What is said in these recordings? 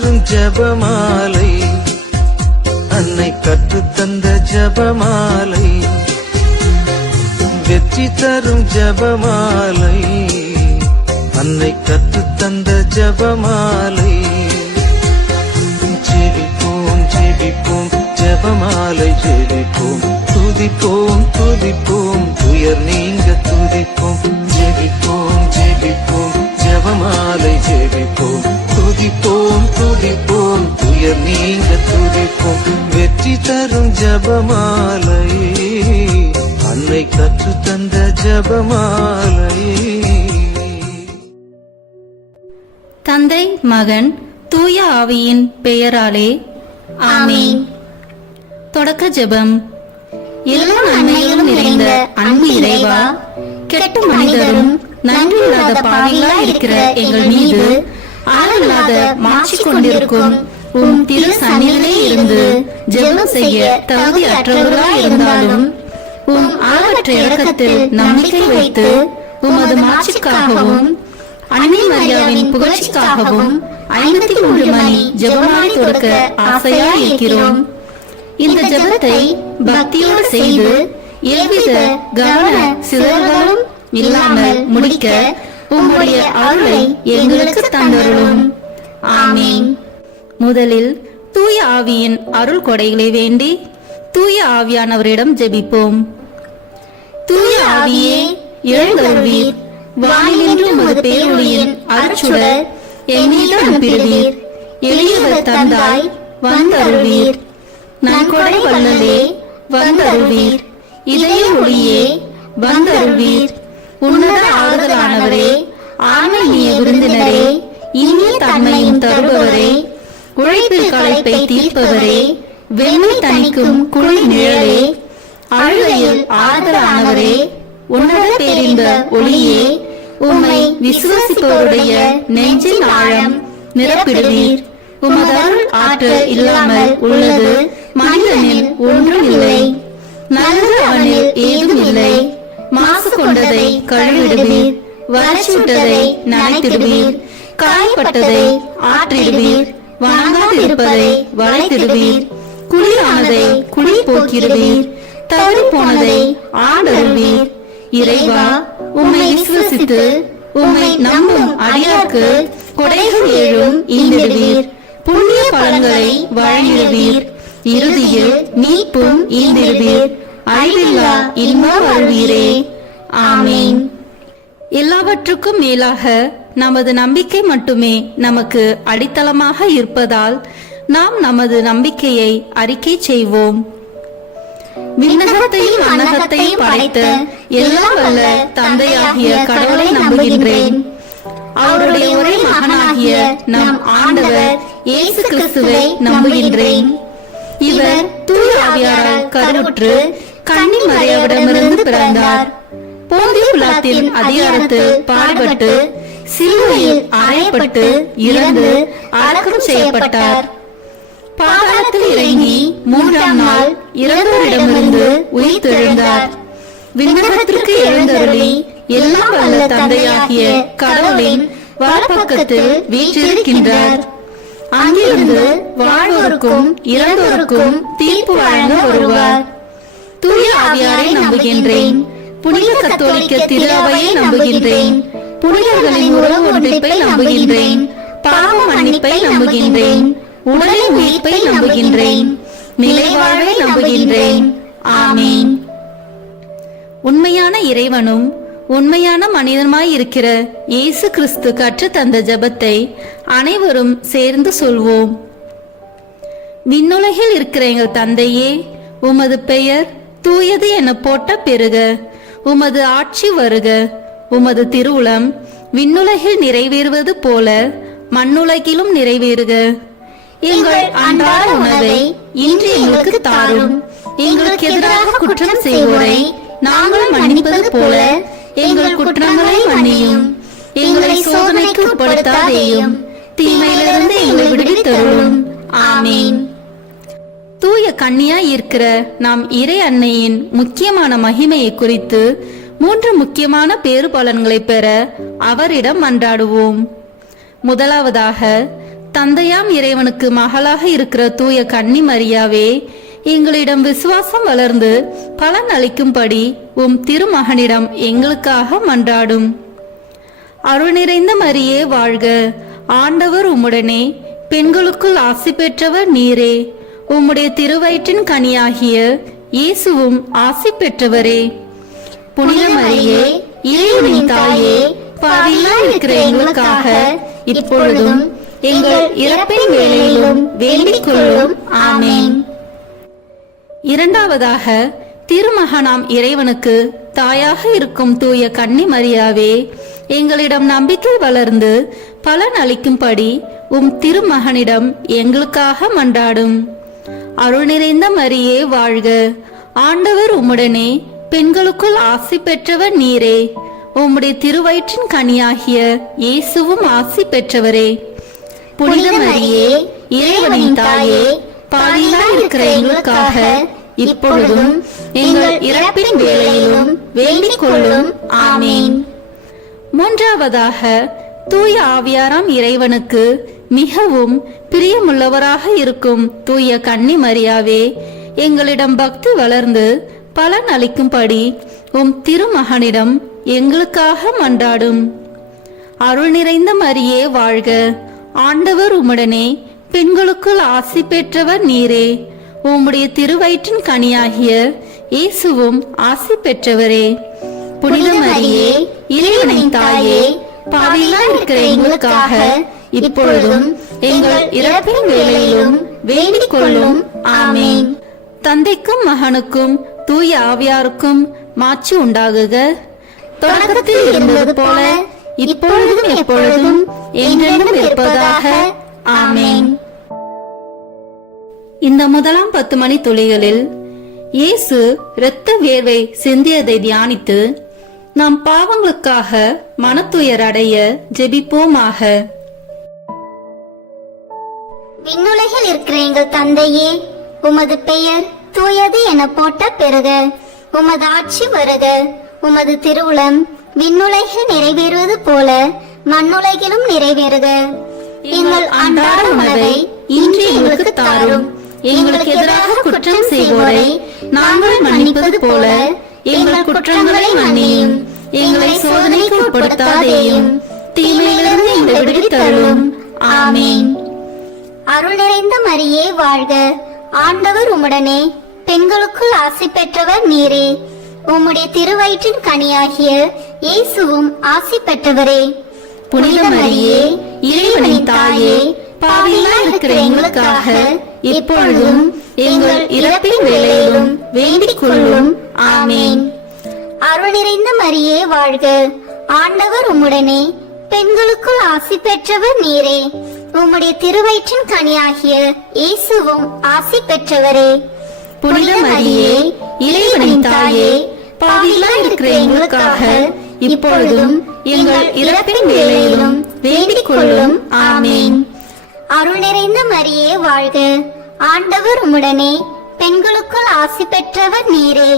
தரும் ஜபமாலை, அன்னை கற்றுத்தந்த ஜபமாலை, வெற்றி தரும் ஜபமாலை, அன்னை கற்றுத்தந்த ஜபமாலை. ஜெபிப்போம் ஜெபிப்போம் ஜபமாலை ஜெபிப்போம், துதிப்போம் துதிப்போம் துயர் நீங்க துதிப்போம். ஜெபிப்போம் ஜெபிப்போம் ஜபமாலை ஜெபிப்போம், துதிப்போம் துதிப்போம் துயர் நீங்க துதிப்போம். வெற்றி தரும் ஜபமாலை, அன்னை கற்று தந்த ஜபமாலை. தந்தை மகன் தூய ஆவியின் பெயராலே ஆமீன். தொடக்க ஜெபம். எல்லா நன்மைகளும் நிறைந்த அன்பு இறைவா, கெட்ட மனிதரும் நன்றியில்லாத பாவிகளா இருக்கிற எங்கள் மீது ஆளல்லாத மாற்றி கொண்டிருக்கும் உம் திரு சந்நிதியிலே இருந்து ஜெபம் செய்ய தகுதி அற்றவர்களா இருந்தாலும் உம் அளவற்ற இரக்கத்தில் நம்பிக்கை வைத்து உமது மாட்சிக்காகவும் அன்னை மரியாவின் புகழ்ச்சிக்காகவும் 53 மணி ஜெபமாலை கொடுக்க ஆசையா இருக்கிறோம். இந்த ஜெபத்தை பக்தியோடு செய்து எவ்வித கவன சிதறல்களும் இல்லாமல் முடிக்க உம்முடைய அருளை எங்களுக்கு தந்தருளும். ஆமீன். முதலில் தூய ஆவியின் அருள் கொடைகளை வேண்டி தூய ஆவியானவரிடம் ஜெபிப்போம். தூய ஆவியே எழுந்தருள்வீர், வானிலிருந்து உமது பேரொளியின் அருட்சுடர் என் மீது அனுப்பிடுவீர். எளியவர் தந்தாய் வந்தருள்வீர், நன்கொடை வல்லலே வந்தருள்வீர். இதய ஒளியே வந்தருள்வீர். உன்னத ஆறுதலானவரே, ஆன்மீக விருந்தினரே, இனிய தன்மையும் தருபவரே, உழைப்பில் களைப்பை தீர்ப்பவரே, வெண்மை தணிக்கும் குளிர் நிழலே, அழுகையில் ஆறுதலானவரே, உன்னத பேரின்ப ஒளியே, உம்மை விசுவாசிப்பவருடைய நெஞ்சின் ஆழம் நிரப்பிடுவீர். உமது அருள் ஆற்றல் இல்லாமல் உள்ளது மனிதனில் ஒன்றும் இல்லை. நல்லது அவனில் ஏதும் இல்லை. மாசு கொண்டதை கழுவிடுவீர், வறட்சிவிட்டதை நனைத்திடுவீர், காயப்பட்டதை ஆற்றிடுவீர், வணங்காதிருப்பதை வளைத்திடுவீர், குளிரானதை குளிர் போக்கிடுவீர், தவறி போனதை ஆண்டருள்வீர். இறைவா, உம்மை விசுவசித்து உம்மை நம்பும் அடியார்க்கு கொடைகள் ஏழும் ஈந்திடுவீர், புண்ணிய பலன்களை வழங்கிடுவீர், இறுதியில் மீட்பும் ஈந்திடுவீர், அழிவில்லா இன்பம் அருள்வீரே. ஆமீன். எல்லாவற்றுக்கும் மேலாக நமது நம்பிக்கை மட்டுமே நமக்கு அடித்தளமாக இருப்பதால் நாம் நமது நம்பிக்கையை அறிக்கை செய்வோம். விண்ணகத்தையும் அன்னகத்தையும் படைத்த எல்லாம் வல்ல தந்தையாகிய கடவுளை நம்புகின்றேன். அவருடைய ஒரே மகனாகிய நம் ஆண்டவர் இயேசு கிறிஸ்துவை நம்புகின்றேன். இவர் தூய ஆவியாரால் கருவுற்று கன்னி மரியாவிடமிருந்து பிறந்தார். போந்திய பிலாத்தின் அதிகாரத்தில் பாடுபட்டு சிலுவையில் அறையப்பட்டு இறந்து அடக்கம் செய்யப்பட்டார். பாதாளத்தில் இறங்கி 3ஆம் நாள் இறந்தோரிடமிருந்து உயிர்த்தெழுந்தார். விண்ணகத்திற்கு எழுந்தருளி எல்லாம் வல்ல தந்தையாகிய கடவுளின் வலப்பக்கத்தில் வீற்றிருக்கின்றார். அங்கிருந்து வாழ்வோருக்கும் இறந்தோருக்கும் தீர்ப்பு வழங்க வருவார். தூய ஆவியாரை நம்புகின்றேன். புனித கத்தோலிக்க திரு அவையை நம்புகின்றேன். புனிதர்களின் உறவு ஒன்றிப்பை நம்புகின்றேன். பாவ மன்னிப்பை நம்புகின்றேன். உடலின் உயிர்ப்பை நம்புகின்றேன். நிலைவாழ்வை நம்புகின்றேன். ஆமீன். உண்மையான இறைவனும் உண்மையான மனிதனுமாய் இருக்கிற இயேசு கிறிஸ்து கற்று தந்த ஜெபத்தை அனைவரும் சேர்ந்து சொல்வோம். விண்ணுலகில் இருக்கிற எங்கள் தந்தையே, உமது பெயர் தூயது என போட்ட பெருக. உமது ஆட்சி வருக. உமது திருவுளம் விண்ணுலகில் நிறைவேறுவது போல மண்ணுலகிலும் நிறைவேறுக. எங்கள் அன்றாட உணவை இன்று எங்களுக்கு தாரும். எங்களுக்கு எதிராக குற்றம் செய்வோரை நாங்கள் மன்னிப்பது போல எங்கள் குற்றங்களை மன்னியும். எங்களை சோதனைக்கு உட்படுத்தாதேயும், தீமையிலிருந்து எங்களை விடுவித்தருளும். ஆமீன். தூய கன்னியாய் இருக்கிற நாம் இறை அன்னையின் முக்கியமான மகிமையை குறித்து 3 முக்கியமான பேறு பலன்களை பெற அவரிடம் மன்றாடுவோம். முதலாவதாக, தந்தையாம் இறைவனுக்கு மகளாக இருக்கிற தூய கன்னி மரியாவே, எங்களிடம் விசுவாசம் வளர்ந்து பலன் அளிக்கும்படி உம் திருமகனிடம் எங்களுக்காக மன்றாடும். அருள் நிறைந்த மரியே வாழ்க, ஆண்டவர் உம்முடனே, பெண்களுக்குள் ஆசி பெற்றவர் நீரே. உம்முடைய திருவயிற்றின் கனியாகிய இயேசுவும் ஆசி பெற்றவரே. புனித மரியே, இறைவனின் தாயே, பாவிகளாய் இருக்கிற எங்களுக்காக இப்பொழுதும் எங்கள் இறப்பின் வேளையிலும் வேண்டிக் கொள்ளும். ஆமென். இரண்டாவதாக, திருமகனாம் இறைவனுக்கு தாயாக இருக்கும் தூய கன்னி மரியாவே, எங்களிடம் நம்பிக்கை வளர்ந்து பலன் அளிக்கும்படி உம் திருமகனிடம் எங்களுக்காக மன்றாடும். அருள் நிறைந்த மரியே வாழ்க, ஆண்டவர் உம்முடனே, பெண்களுக்குள் ஆசி பெற்றவர் நீரே. உம்முடைய திருவயிற்றின் கனியாகிய இயேசுவும் ஆசி பெற்றவரே. புனித மரியே, இறைவனின் தாயே, பாவிகளாய் இருக்கிற எங்களுக்காக இப்பொழுதும் எங்கள் இறப்பின் வேளையிலும் வேண்டிக் கொள்ளும். ஆமென். மூன்றாவதாக, தூய ஆவியாராம் இறைவனுக்கு மிகவும் பிரியமுள்ளவராக இருக்கும் தூய கன்னி மரியாவே, எங்களிடம் பக்தி வளர்ந்து பலன் அளிக்கும்படி உம் திருமகனிடம் எங்களுக்காக மன்றாடும். அருள் நிறைந்த மரியே வாழ்க, ஆண்டவர் உம்முடனே, பெண்களுக்குள் ஆசி பெற்றவர் நீரே. உம்முடைய திருவயிற்றின் கனியாகிய இயேசுவும் ஆசி பெற்றவரே. புனித மரியே, இறைவனின் தாயே, பாவிகளாய் இருக்கிற எங்களுக்காக இப்பொழுதும் எங்கள் இறப்பின் வேளையிலும் வேண்டிக் கொள்ளும். ஆமென். தந்தைக்கும் மகனுக்கும் தூய ஆவியாருக்கும் மாட்சி உண்டாகுக. தொடக்கத்தில் இருந்தது போல இப்பொழுதும் எப்பொழுதும் என்றென்றும் இருப்பதாக. ஆமென். இந்த முதலாம் 10 மணி துளிகளில் இயேசு இரத்த வேர்வை சிந்தியதை தியானித்து நம் பாவங்களுக்காக மனத்துயர் அடைய ஜெபிப்போமாக. விண்ணுலகில் இருக்கிற எங்கள் தந்தையே, உமது பெயர் தூயது என போற்ற பெறுக. உமது ஆட்சி வருக. உமது திருவுளம் விண்ணுலகில் நிறைவேறுவது போல மண்ணுலகிலும் நிறைவேறுக. எங்கள் அன்றாட உணவை இன்று எங்களுக்கு தாரும். எங்களுக்கு எதிராக குற்றம் செய்வோரை நாங்கள் மன்னிப்பது போல எங்கள் குற்றங்களை மன்னியும். எங்களை சோதனைக்கு உட்படுத்தாதேயும், தீமையிலிருந்து எங்களை விடுவித்தருளும். ஆமென். அருள் நிறைந்த மரியே வாழ்க, ஆண்டவர் உம்முடனே, பெண்களுக்குள் ஆசி பெற்றவர் நீரே. உம்முடைய திருவயிற்றின் கனியாகிய இயேசுவும் ஆசி பெற்றவரே. புனித மரியே, இறைவனின் தாயே, பாவிகளாய் இருக்கிற எங்களுக்காக இப்பொழுதும் எங்கள் இறப்பின் வேளையிலும் வேண்டிக் கொள்ளும். ஆமென். அருள் நிறைந்த மரியே வாழ்க, ஆண்டவர் உம்முடனே, பெண்களுக்குள் ஆசி பெற்றவர் நீரே. உம்முடைய திருவயிற்றின் கனியாகிய இயேசுவும் ஆசி பெற்றவரே. புனித மரியே, இறைவனின் தாயே, பாவிகளாய் இருக்கிற எங்களுக்காக இப்பொழுதும் எங்கள் இறப்பின் வேளையிலும் வேண்டிக் கொள்ளும். ஆமென். அருள் நிறைந்த மரியே வாழ்க, ஆண்டவர் உம்முடனே, பெண்களுக்குள் ஆசி பெற்றவர் நீரே.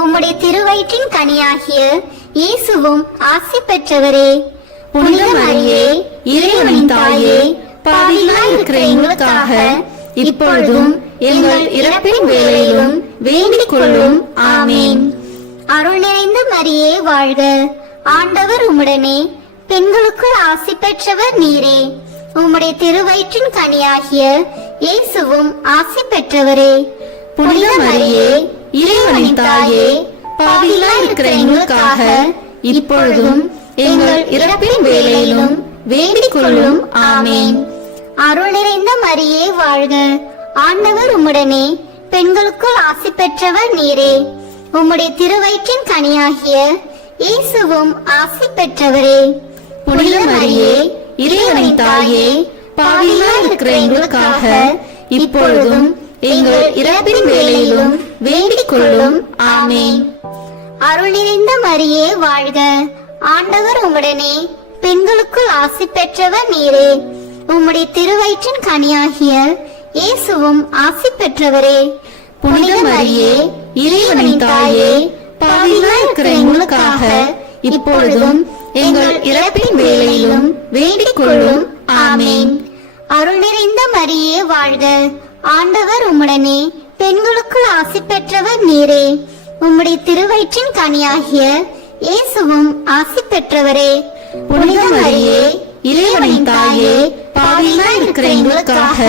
உம்முடைய திருவயிற்றின் கனியாகிய இயேசுவும் ஆசி பெற்றவரே. புனித மரியே, இறைவனின் தாயே, பாவிகளாய் இருக்கிற எங்களுக்காக இப்பொழுதும் எங்கள் இறப்பின் வேளையிலும் வேண்டிக் கொள்ளும். ஆமென். அருள் நிறைந்த மரியே வாழ்க, ஆண்டவர் உம்முடனே, பெண்களுக்குள் ஆசி பெற்றவர் நீரே. உம்முடைய திருவயிற்றின் கனியாகிய இயேசுவும் ஆசி பெற்றவரே. புனித மரியே, இறைவனின் தாயே, பாவிகளாய் இருக்கிற எங்களுக்காக இப்பொழுதும் எங்கள் இறப்பின் வேளையிலும் வேண்டிக் கொள்ளும். ஆமென். அருள் நிறைந்த மரியே வாழ்க, ஆண்டவர் உம்முடனே, பெண்களுக்குள் ஆசி பெற்றவர் நீரே. உம்முடைய திருவயிற்றின் கனியாகிய இயேசுவும் ஆசி பெற்றவரே. புனித மரியே, இறைவனின் தாயே, பாவிகளாய் இருக்கிற எங்களுக்காக இப்பொழுதும் எங்கள் இறப்பின் வேளையிலும் வேண்டிக் கொள்ளும். ஆமென். அருள் நிறைந்த மரியே வாழ்க, ஆண்டவர் உம்முடனே, பெண்களுக்குள் ஆசி பெற்றவர் நீரே. உம்முடைய திருவயிற்றின் கனியாகிய இயேசுவும் ஆசி பெற்றவரே. புனித மரியே, இறைவனின் தாயே, பாவிகளாய் இருக்கிற எங்களுக்காக இப்பொழுதும் எங்கள் இறப்பின் வேளையிலும் வேண்டிக் கொள்ளும். ஆமென். அருள் நிறைந்த மரியே வாழ்க, ஆண்டவர் உம்முடனே, பெண்களுக்குள் ஆசி பெற்றவர் நீரே. உம்முடைய திருவயிற்றின் கனியாகிய இயேசுவும் ஆசி பெற்றவரே. புனித மரியே, இறைவனின் தாயே, பாவிகளாய் இருக்கிற எங்களுக்காக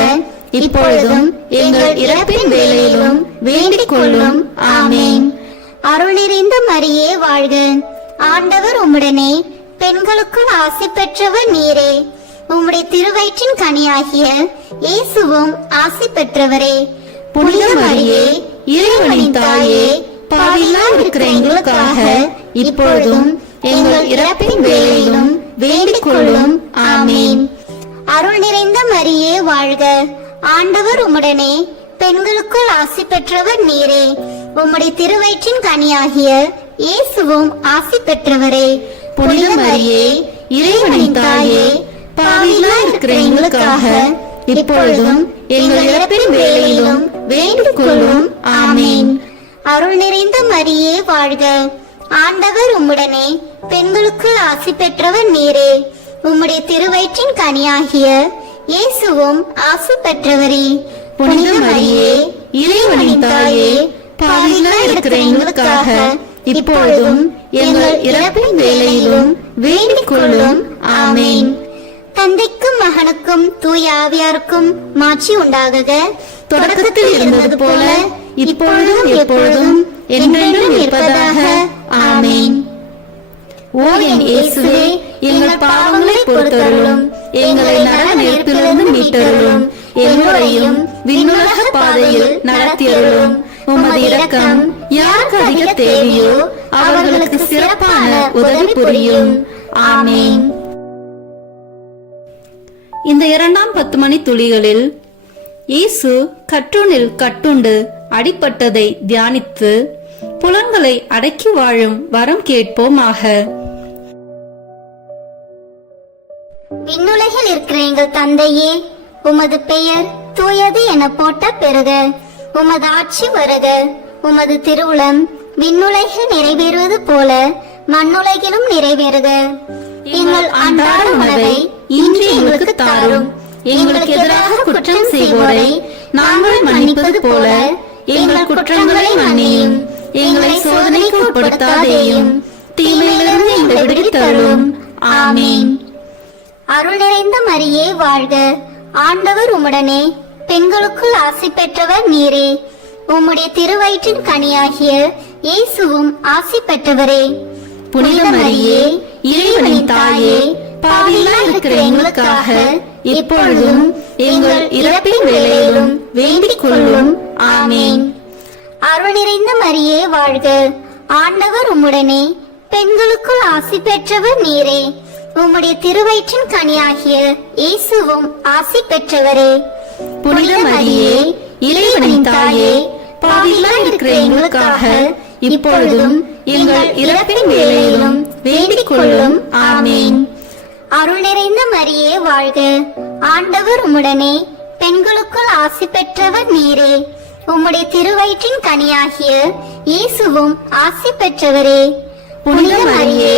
இப்பொழுதும் எங்கள் இறப்பின் வேளையிலும் வேண்டிக் கொள்ளும். ஆமேன். அருள் நிறைந்த மரியே வாழ்க, ஆண்டவர் உம்முடனே, பெண்களுக்குள் ஆசி பெற்றவர் நீரே. உம்முடைய திருவயிற்றின் கனியாகிய இயேசுவும் ஆசி பெற்றவரே. புனித மரியே, இறைவனின் தாயே, பாவிகளாய் இருக்கிற எங்களுக்காக இப்பொழுதும் எங்கள் இறப்பின் வேளையிலும் வேண்டிக் கொள்ளும். ஆமேன். அருள் நிறைந்த மரியே வாழ்க, ஆண்டவர் உம்முடனே, பெண்களுக்குள் ஆசி பெற்றவர் நீரே. உம்முடைய திருவயிற்றின் கனியாகிய இயேசுவும் ஆசி பெற்றவரே. புனித மரியே, இறைவனின் தாயே, பாவிகளாய் இருக்கிற எங்களுக்காக இப்பொழுதும் எங்கள் இறப்பின் வேளையிலும் வேண்டிக் கொள்ளும். ஆமேன். அருள் நிறைந்த மரியே வாழ்க, ஆண்டவர் உம்முடனே, பெண்களுக்குள் ஆசி பெற்றவர் நீரே. உம்முடைய திருவயிற்றின் கனியாகிய இயேசுவும் ஆசி பெற்றவரே. புனித மரியே, இறைவனின் தாயே, பாவிகளாய் இருக்கிற எங்களுக்காக இப்பொழுதும் எங்கள் இறப்பின் வேளையிலும் வேண்டிக் கொள்ளும். ஆமேன். தந்தைக்கும் மகனுக்கும் தூய ஆவியாருக்கும் மாட்சி உண்டாகுக. தொடக்கத்தில் இருந்தது போல இப்பொழுதும் எப்பொழுதும் என்றென்றும் இருப்பதாக. ஆமேன். ஓ என் இயேசுவே, எங்கள் பாவங்களை பொறுத்தருளும், எங்களை நரக நெருப்பிலிருந்து மீட்டருளும், எல்லோரையும் விண்ணுலக பாதையில் நடத்தியருளும். உமது இரக்கம் யாருக்கு அதிக தேவையோ அவர்களுக்கு சிறப்பான உதவி புரியும். ஆமேன். இந்த 2ஆம் 10 மணி துளிகளில் இயேசு கற்றூனில் கட்டுண்டு அடிபட்டதை தியானித்து புலன்களை அடக்கி வாழும் வரம் கேட்போமாக. விண்ணுலகில் இருக்கிற எங்கள் தந்தையே, உமது பெயர் தூயது என போட்ட பெறுக. உமது ஆட்சி வருக. உமது திருவுளம் விண்ணுலகில் நிறைவேறுவது போல மண்ணுலகிலும் நிறைவேறுக. எங்கள் அன்றாட உணவை இன்று எங்களுக்கு தாரும். எங்களுக்கு எதிராக குற்றம் செய்வோரை நாங்கள் மன்னிப்பது போல எங்கள் குற்றங்களை மன்னியும். எங்களை சோதனைக்கு உட்படுத்தாதேயும், தீமையிலிருந்து எங்களை விடுவித்தருளும். ஆமீன். அருள் நிறைந்த மரியே வாழ்க, ஆண்டவர் உம்முடனே, பெண்களுக்குள் ஆசி பெற்றவர் நீரே. உம்முடைய திருவயிற்றின் கனியாகிய இயேசுவும் ஆசி பெற்றவரே. புனித மரியே, இறைவனின் தாயே, பாவிகளாய் இருக்கிற எங்களுக்காக இப்பொழுதும் எங்கள் இறப்பின் வேளையிலும் வேண்டிக் கொள்ளும். ஆமேன். அருள் நிறைந்த மரியே வாழ்க, ஆண்டவர் உம்முடனே, பெண்களுக்குள் ஆசி பெற்றவர் நீரே. உம்முடைய திருவயிற்றின் கனியாகிய இயேசுவும் ஆசி பெற்றவரே. புனித மரியே, இறைவனின் தாயே, பாவிகளாய் இருக்கிற எங்களுக்காக இப்பொழுதும் எங்கள் இறப்பின் வேளையிலும் வேண்டிக் கொள்ளும். ஆமேன். அருள் நிறைந்த மரியே வாழ்க, ஆண்டவர் உம்முடனே, பெண்களுக்குள் ஆசி பெற்றவர் நீரே. உம்முடைய திருவயிற்றின் கனியாகிய இயேசுவும் ஆசி பெற்றவரே. புனித மரியே,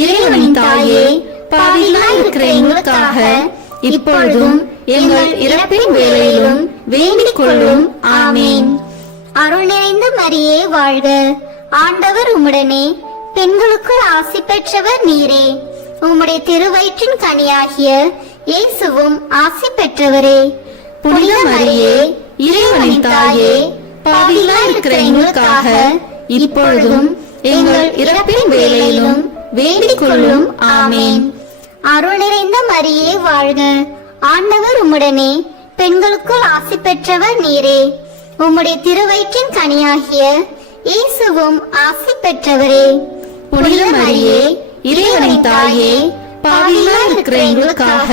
இறைவனின் தாயே, பாவிகளாய் இருக்கிற எங்களுக்காக இப்பொழுதும் எங்கள் இறப்பின் வேளையிலும் வேண்டிக் கொள்ளும். ஆமேன். அருள் நிறைந்த மரியே வாழ்க, ஆண்டவர் உம்முடனே, பெண்களுக்குள் ஆசி பெற்றவர் நீரே. உம்முடைய திருவயிற்றின் கனியாகிய இயேசுவும் ஆசி பெற்றவரே. புனித மரியே, இறைவனின் தாயே, பாவிகளாய் இருக்கிற எங்களுக்காக இப்பொழுதும் எங்கள் இறப்பின் வேளையிலும் வேண்டிக் கொள்ளும். ஆமேன். அருள் நிறைந்த மரியே வாழ்க, ஆண்டவர் உம்முடனே, பெண்களுக்குள் ஆசி பெற்றவர் நீரே. உம்முடைய திருவயிற்றின் கனியாகிய இயேசுவும் ஆசி பெற்றவரே. புனித மரியே, இறைவனின் தாயே, பாவிகளாய் இருக்கிற எங்களுக்காக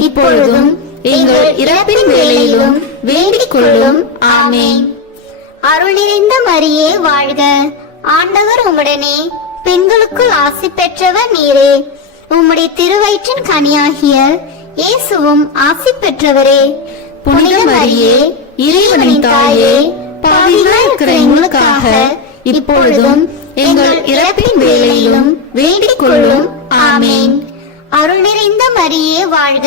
இப்பொழுதும் எங்கள் இறப்பின் வேளையிலும் வேண்டிக் கொள்ளும். ஆமேன். அருள் நிறைந்த மரியே வாழ்க, ஆண்டவர் உம்முடனே, பெண்களுக்குள் ஆசி பெற்றவர் நீரே. உம்முடைய திருவயிற்றின் கனியாகிய இயேசுவும் ஆசி பெற்றவரே. புனித மரியே, இறைவனின் தாயே, பாவிகளாய் இருக்கிற எங்களுக்காக இப்பொழுதும் எங்கள் இறப்பின் வேளையிலும் வேண்டிக் கொள்ளும். ஆமேன். அருள் நிறைந்த மரியே வாழ்க,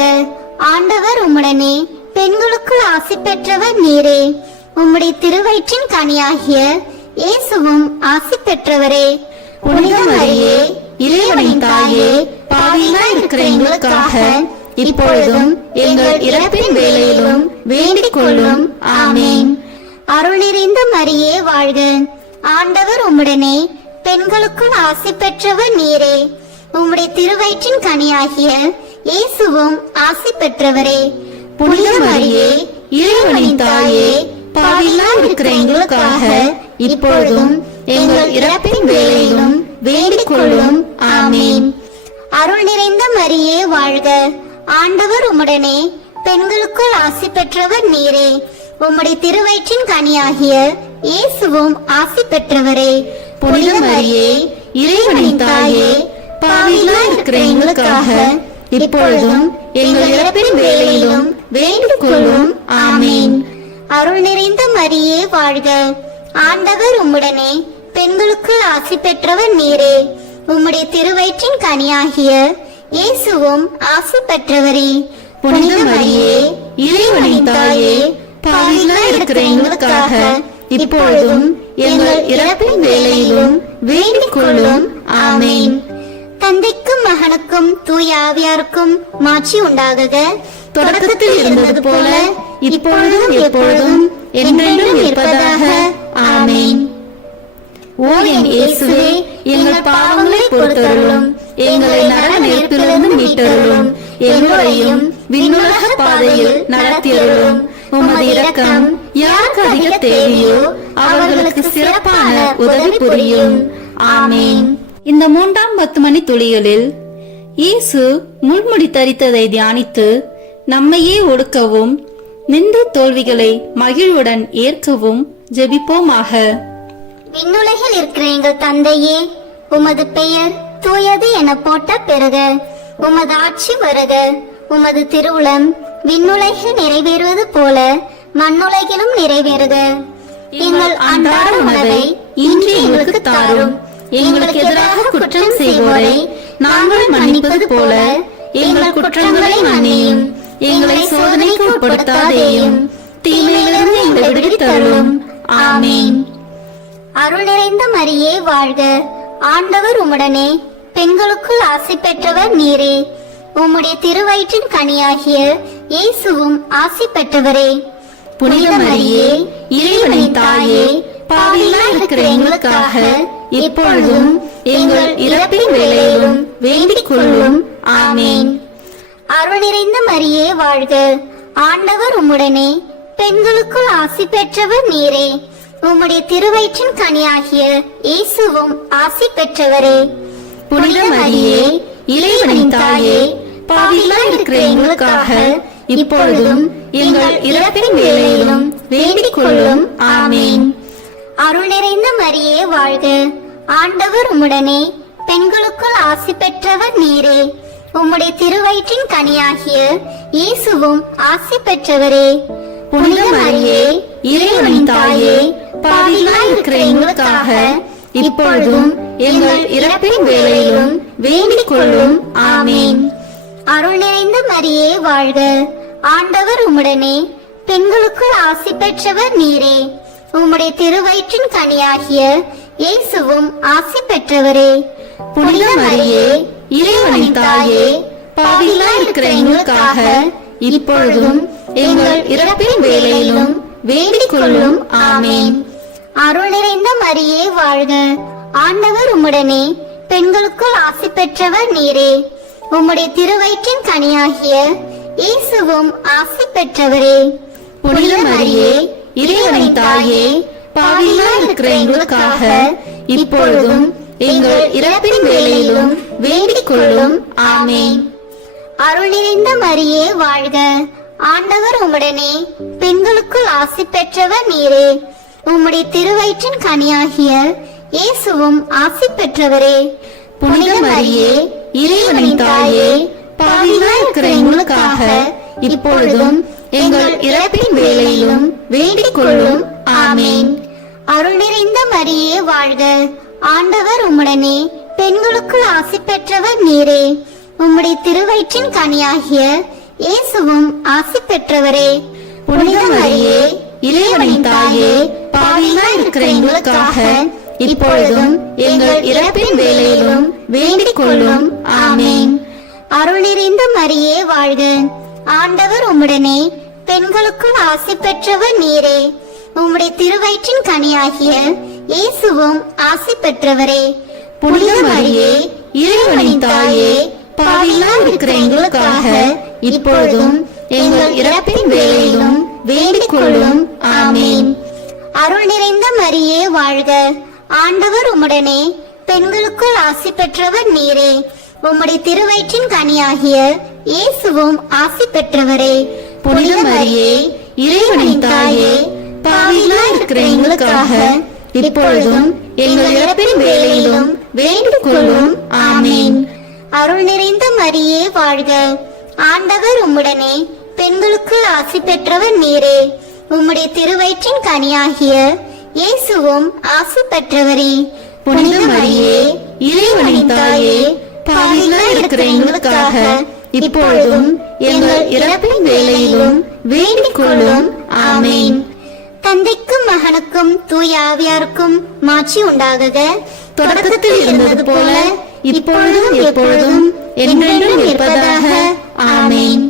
ஆண்டவர் உம்முடனே பெண்களுக்குள் ஆசி பெற்றவர் நீரே. உம்முடைய திருவயிற்றின் கனியாகிய இயேசுவும் ஆசி பெற்றவரே. புனித மரியே, இறைவனின் தாயே, பாவிகளாய் இருக்கிற எங்களுக்காக இப்பொழுதும் எங்கள் இறப்பின் வேளையிலும் வேண்டிக் கொள்ளும். ஆமேன். அருள் நிறைந்த மரியே வாழ்க. ஆண்டவர் உம்முடனே பெண்களுக்குள் ஆசி பெற்றவர் நீரே. உம்முடைய திருவயிற்றின் கனியாகிய இயேசுவும் ஆசி பெற்றவரே. புனித மரியே, இறைவனின் தாயே, பாவிகளாய் இருக்கிற எங்களுக்காக இப்பொழுதும் எங்கள் இறப்பின் வேளையிலும் வேண்டிக் கொள்ளும். ஆமேன். அருள் நிறைந்த மரியே வாழ்க. ஆண்டவர் உம்முடனே பெண்களுக்குள் ஆசி பெற்றவர் நீரே. உம்முடைய திருவயிற்றின் கனியாகிய இயேசுவும் ஆசி பெற்றவரே. புனித மரியே, இறைவனின் தாயே, பாவிகளாய் இருக்கிற எங்களுக்காக இப்பொழுதும் எங்கள் இறப்பின் வேளையிலும் வேண்டிக் கொள்ளும். ஆமேன். அருள் நிறைந்த மரியே வாழ்க. ஆண்டவர் உம்முடனே பெண்களுக்குள் ஆசி பெற்றவர் நீரே. உம்முடைய திருவயிற்றின் கனியாகிய இயேசுவும் ஆசி பெற்றவரே. புனித மரியே, இறைவனின் தாயே, பாவிகளாய் இருக்கிற எங்களுக்காக இப்பொழுதும் எங்கள் இறப்பின் வேளையிலும் வேண்டிக் கொள்ளும். ஆமேன். தந்தைக்கும் மகனுக்கும் தூய ஆவியாருக்கும் மாட்சி உண்டாகுக. தொடக்கத்தில் இருந்தது போல இப்பொழுதும் எப்பொழுதும் என்றென்றும் இருப்பதாக. ஆமேன். ஓ என் இயேசுவே, எங்கள் பாவங்களை பொறுத்தருளும், எங்களை நரக நெருப்பிலிருந்து மீட்டருளும், எல்லோரையும் விண்ணுலக பாதையில் நடத்தியருளும். உமது இரக்கம் யாருக்கு அதிக தேவையோ அவர்களுக்கு சிறப்பான உதவி புரியும். ஆமேன். இந்த 3ஆம் 10 மணி துளிகளில் இயேசு முள்முடி தரித்ததை தியானித்து நம்மையே ஒடுக்கவும் நின்ற தோல்விகளை மகிழ்வுடன் ஏற்கவும் ஜெபிப்போமாக. விண்ணுலகில் இருக்கிற எங்கள் தந்தையே, உமது பெயர் தூயது என போட்ட பெறுக. உமது ஆட்சி வருக. உமது திருவுளம் விண்ணுலகில் நிறைவேறுவது போல மண்ணுலகிலும் நிறைவேறுக. எங்கள் அன்றாட உணவை இன்று எங்களுக்கு தாரும். எங்களுக்கு எதிராக குற்றம் செய்வோரை நாங்கள் மன்னிப்பது போல எங்கள் குற்றங்களை மன்னியும். எங்களை சோதனைக்கு உட்படுத்தாதேயும், தீமையிலிருந்து எங்களை விடுவித்தருளும். ஆமேன். அருள் நிறைந்த மரியே வாழ்க. ஆண்டவர் உம்முடனே பெண்களுக்குள் ஆசி பெற்றவர் நீரே. உம்முடைய திருவயிற்றின் கனியாகிய இயேசுவும் ஆசி பெற்றவரே. புனித மரியே, இறைவனின் தாயே, பாவிகளாய் இருக்கிற எங்களுக்காக இப்பொழுதும் எங்கள் இறப்பின் வேளையிலும் வேண்டிக் கொள்ளும். ஆமேன். அருள் நிறைந்த மரியே வாழ்க. ஆண்டவர் உம்முடனே பெண்களுக்குள் ஆசி பெற்றவர் நீரே. உம்முடைய திருவயிற்றின் கனியாகிய இயேசுவும் ஆசி பெற்றவரே. புனித மரியே, இறைவனின் தாயே, பாவிகளாய் இருக்கிற எங்களுக்காக இப்பொழுதும் எங்கள் இறப்பின் வேளையிலும் வேண்டிக் கொள்ளும். ஆமேன். அருள் நிறைந்த மரியே வாழ்க. ஆண்டவர் உம்முடனே பெண்களுக்குள் ஆசி பெற்றவர் நீரே. உம்முடைய திருவயிற்றின் கனியாகிய இயேசுவும் ஆசி பெற்றவரே. புனித மரியே, இறைவனின் தாயே, பாவிகளாய் இருக்கிற எங்களுக்காக இப்பொழுதும் எங்கள் இறப்பின் வேளையிலும் வேண்டிக் கொள்ளும். ஆமேன். அருள் நிறைந்த மரியே வாழ்க. ஆண்டவர் உம்முடனே பெண்களுக்குள் ஆசி பெற்றவர் நீரே. உம்முடைய திருவயிற்றின் கனியாகிய இயேசுவும் ஆசி பெற்றவரே. புனித மரியே, இறைவனின் தாயே, பாவிகளாய் இருக்கிற எங்களுக்காக இப்பொழுதும் எங்கள் இறப்பின் வேளையிலும் வேண்டிக் கொள்ளும். ஆமேன். அருள் நிறைந்த மரியே வாழ்க. ஆண்டவர் உம்முடனே பெண்களுக்குள் ஆசி பெற்றவர் நீரே. உம்முடைய திருவயிற்றின் கனியாகிய இயேசுவும் ஆசி பெற்றவரே. புனித மரியே, இறைவனின் தாயே, பாவிகளாய் இருக்கிற எங்களுக்காக இப்பொழுதும் எங்கள் இறப்பின் வேளையிலும் வேண்டிக் கொள்ளும். ஆமேன். அருள் நிறைந்த மரியே வாழ்க. ஆண்டவர் உம்முடனே பெண்களுக்குள் ஆசி பெற்றவர் நீரே. உம்முடைய திருவயிற்றின் கனியாகிய இயேசுவும் ஆசி பெற்றவரே. புனித மரியே, இறைவனின் தாயே, பாவிகளாய் இருக்கிற எங்களுக்காக இப்பொழுதும் எங்கள் இறப்பின் வேளையிலும் வேண்டிக் கொள்ளும். ஆமேன். அருள் நிறைந்த மரியே வாழ்க. ஆண்டவர் உம்முடனே பெண்களுக்குள் ஆசி பெற்றவர் நீரே. உம்முடைய திருவயிற்றின் கனியாகிய இயேசுவும் ஆசி பெற்றவரே. புனித மரியே, இறைவனின் தாயே, பாவிகளாய் இருக்கிற எங்களுக்காக இப்பொழுதும் எங்கள் இறப்பின் வேளையிலும் வேண்டிக் கொள்ளும். ஆமென். அருள் நிறைந்த மரியே வாழ்க. ஆண்டவர் உம்முடனே, பெண்களுக்குள் ஆசி பெற்றவர் நீரே. உம்முடைய திருவயிற்றின் கனியாகிய இயேசுவும் ஆசி பெற்றவரே. புனித மரியே, இறைவனின் தாயே, பாவிகளாய் இருக்கிற எங்களுக்காக இப்பொழுதும் எங்கள் இறப்பின் வேளையிலும் வேண்டிக் கொள்ளும். ஆமென். அருள் நிறைந்த மரியே வாழ்க. ஆண்டவர் உம்முடனே, பெண்களுக்குள் ஆசி பெற்றவர் நீரே. உம்முடைய திருவயிற்றின் கனியாகிய இயேசுவும் ஆசி பெற்றவரே. புனித மரியே, இறைவனின் தாயே, பாவிகளாய் இருக்கிற எங்களுக்காக இப்பொழுதும் எங்கள் இறப்பின் வேளையிலும் வேண்டிக் கொள்ளும். ஆமென். அருள் நிறைந்த மரியே வாழ்க. ஆண்டவர் உம்முடனே, பெண்களுக்குள் ஆசி பெற்றவர் நீரே. உம்முடைய திருவயிற்றின் கனியாகிய இயேசுவும் ஆசி பெற்றவரே. புனித மரியே, இறைவனின் தாயே, பாவிகளாய் இருக்கிற எங்களுக்காக இப்பொழுதும் எங்கள் இறப்பின் வேளையிலும் வேண்டிக் கொள்ளும். ஆமென். தந்தைக்கும் மகனுக்கும் தூய ஆவியாருக்கும் மாட்சி உண்டாகுக. தொடக்கத்தில் இருந்தது போல இப்பொழுதும் எப்பொழுதும் என்றென்றும் இருப்பதாக. ஆமென்.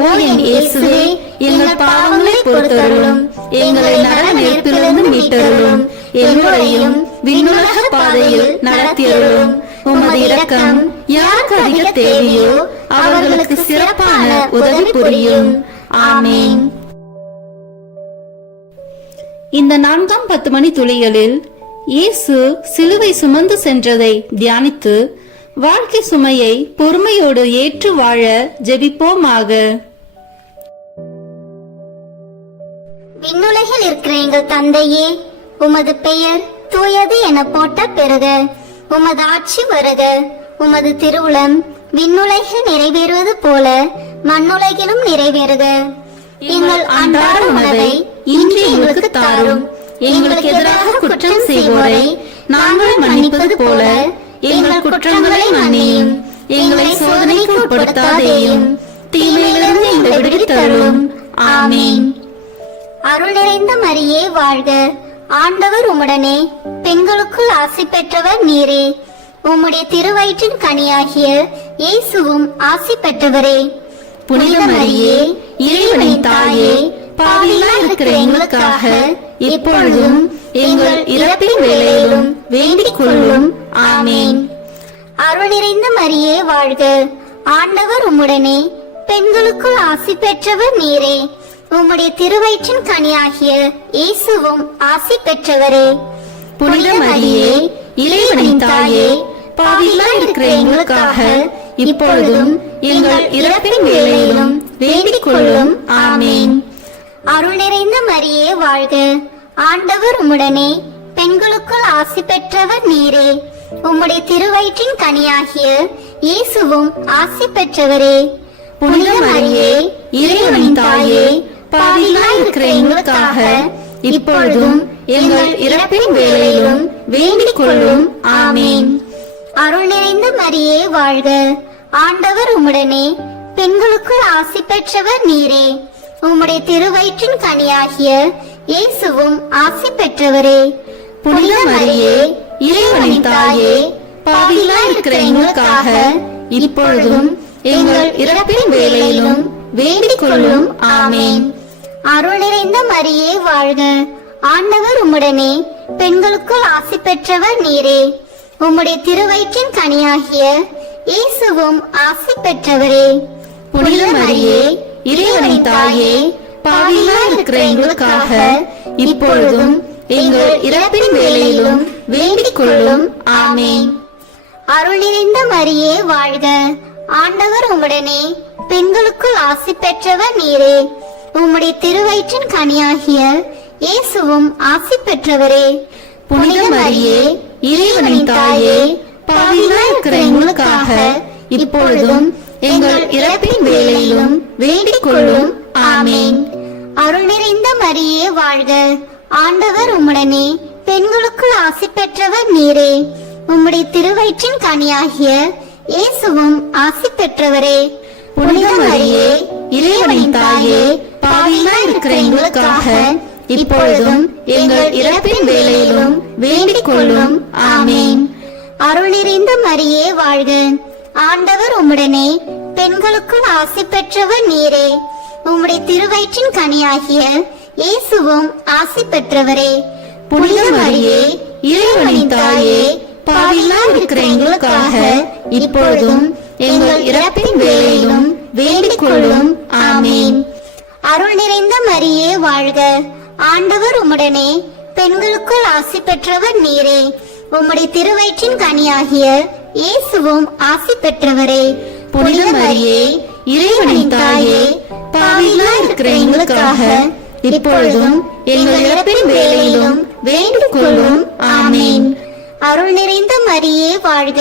ஓ என் இயேசுவே, எங்கள் பாவங்களை பொறுத்தருளும், எங்களை நரக நெருப்பிலிருந்து மீட்டருளும், எங்களையும் விண்ணுலக பாதையில் நடத்தியருளும். உமது இரக்கம் யாருக்கு அதிக தேவையோ அவர்களுக்கு சிறப்பான உதவி புரியும். ஆமென். இந்த 4ஆம் 10 மணி துளிகளில் இயேசு சிலுவை சுமந்து சென்றதை தியானித்து வாழ்க்கை சுமையை பொறுமையோடு ஏற்று வாழ ஜெபிப்போமாக. விண்ணுலகில் இருக்கிற எங்கள் தந்தையே, உமது பெயர் தூயது என போட்ட பெறுக. உமது ஆட்சி வருக. உமது திருவுளம் விண்ணுலகில் நிறைவேறுவது போல மண்ணுலகிலும் நிறைவேறுக. எங்கள் அன்றாட உணவை இன்று எங்களுக்கு தாரும். எங்களுக்கு எதிராக குற்றம் செய்வோரை நாங்கள் மன்னிப்பது போல எங்கள் குற்றங்களை மன்னியும். எங்களை சோதனைக்கு உட்படுத்தாதேயும், தீமையிலிருந்து எங்களை விடுவித்தருளும். ஆமென். அருள் நிறைந்த மரியே வாழ்க. ஆண்டவர் உம்முடனே, பெண்களுக்குள் ஆசி பெற்றவர் நீரே. உம்முடைய திருவயிற்றின் கனியாகிய இயேசுவும் ஆசி பெற்றவரே. புனித மரியே, இறைவனின் தாயே, பாவிகளாய் இருக்கிற எங்களுக்காக இப்பொழுதும் எங்கள் இறப்பின் வேளையிலும் வேண்டிக் கொள்ளும். ஆமென். அருள் நிறைந்த மரியே வாழ்க. ஆண்டவர் உம்முடனே, பெண்களுக்குள் ஆசி பெற்றவர் நீரே. உம்முடைய திருவயிற்றின் கனியாகிய இயேசுவும் ஆசி பெற்றவரே. புனித மரியே, இறைவனின் தாயே, பாவிகளாய் இருக்கிற எங்களுக்காக இப்பொழுதும் எங்கள் இறப்பின் வேளையிலும் வேண்டிக் கொள்ளும். ஆமென். அருள் நிறைந்த மரியே வாழ்க. ஆண்டவர் உம்முடனே, பெண்களுக்குள் ஆசி பெற்றவர் நீரே. உம்முடைய திருவயிற்றின் கனியாகிய இயேசுவும் ஆசி பெற்றவரே. புனித மரியே, இறைவனின் தாயே, பாவிகளாய் இருக்கிற எங்களுக்காக இப்பொழுதும் எங்கள் இறப்பின் வேளையிலும் வேண்டிக் கொள்ளும். ஆமென். அருள் நிறைந்த மரியே வாழ்க. ஆண்டவர் உம்முடனே, பெண்களுக்குள் ஆசி பெற்றவர் நீரே. உம்முடைய திருவயிற்றின் கனியாகிய இயேசுவும் ஆசி பெற்றவரே. புனித மரியே, இறைவனின் தாயே, பாவிகளாய் இருக்கிற எங்களுக்காக இப்பொழுதும் எங்கள் இறப்பின் வேளையிலும் வேண்டிக் கொள்ளும். ஆமென். அருள் நிறைந்த மரியே வாழ்க. ஆண்டவர் உம்முடனே, பெண்களுக்குள் ஆசி பெற்றவர் நீரே. உம்முடைய திருவயிற்றின் கனியாகிய இயேசுவும் ஆசி பெற்றவரே. புனித மரியே, இறைவனின் தாயே, பாவிகளாய் இருக்கிற எங்களுக்காக இப்பொழுதும் எங்கள் இறப்பின் வேளையிலும் வேண்டிக் கொள்ளும். ஆமென். அருள் நிறைந்த மரியே வாழ்க. ஆண்டவர் உம்முடனே, பெண்களுக்குள் ஆசி பெற்றவர் நீரே. உம்முடைய திருவயிற்றின் கனியாகிய இயேசுவும் ஆசி பெற்றவரே. புனித மரியே, இறைவனின் தாயே, பாவிகளாய் இருக்கிற எங்களுக்காக இப்பொழுதும் எங்கள் இறப்பின் வேளையிலும் வேண்டிக் கொள்ளும். ஆமென். அருள் நிறைந்த மரியே வாழ்க. ஆண்டவர் உம்முடனே, பெண்களுக்குள் ஆசி பெற்றவர் நீரே. உம்முடைய திருவயிற்றின் கனியாகிய இயேசுவும் ஆசி பெற்றவரே. புனித மரியே இறைவனின் தாயே பாவிகளாய் இருக்கிற எங்களுக்காக இப்பொழுதும் எங்கள் இறப்பின் வேளையிலும் வேண்டிக் கொள்ளும் ஆமேன். அருள் நிறைந்த மரியே வாழ்க, ஆண்டவர் உம்முடனே, பெண்களுக்குள் ஆசி பெற்றவர் நீரே. உம்முடைய திருவயிற்றின் கனியாகிய இயேசுவும் ஆசி பெற்றவரே. புனித மரியே இறைவனின் தாயே பாவிகளாய் இருக்கிற எங்களுக்காக இப்பொழுதும் எங்கள் இறப்பின் வேளையிலும் வேண்டிக் கொள்ளும் ஆமேன். அருள் நிறைந்த மரியே வாழ்க, ஆண்டவர் உம்முடனே, பெண்களுக்குள் ஆசி பெற்றவர் நீரே. உம்முடைய திருவயிற்றின் கனியாகிய இயேசுவும் ஆசி பெற்றவரே. புனித மரியே இறைவனின் தாயே பாவிகளாய் இருக்கிற எங்களுக்காக இப்பொழுதும் எங்கள் இறப்பின் வேளையிலும் வேண்டிக் கொள்ளும் ஆமேன். அருள் நிறைந்த மரியே வாழ்க,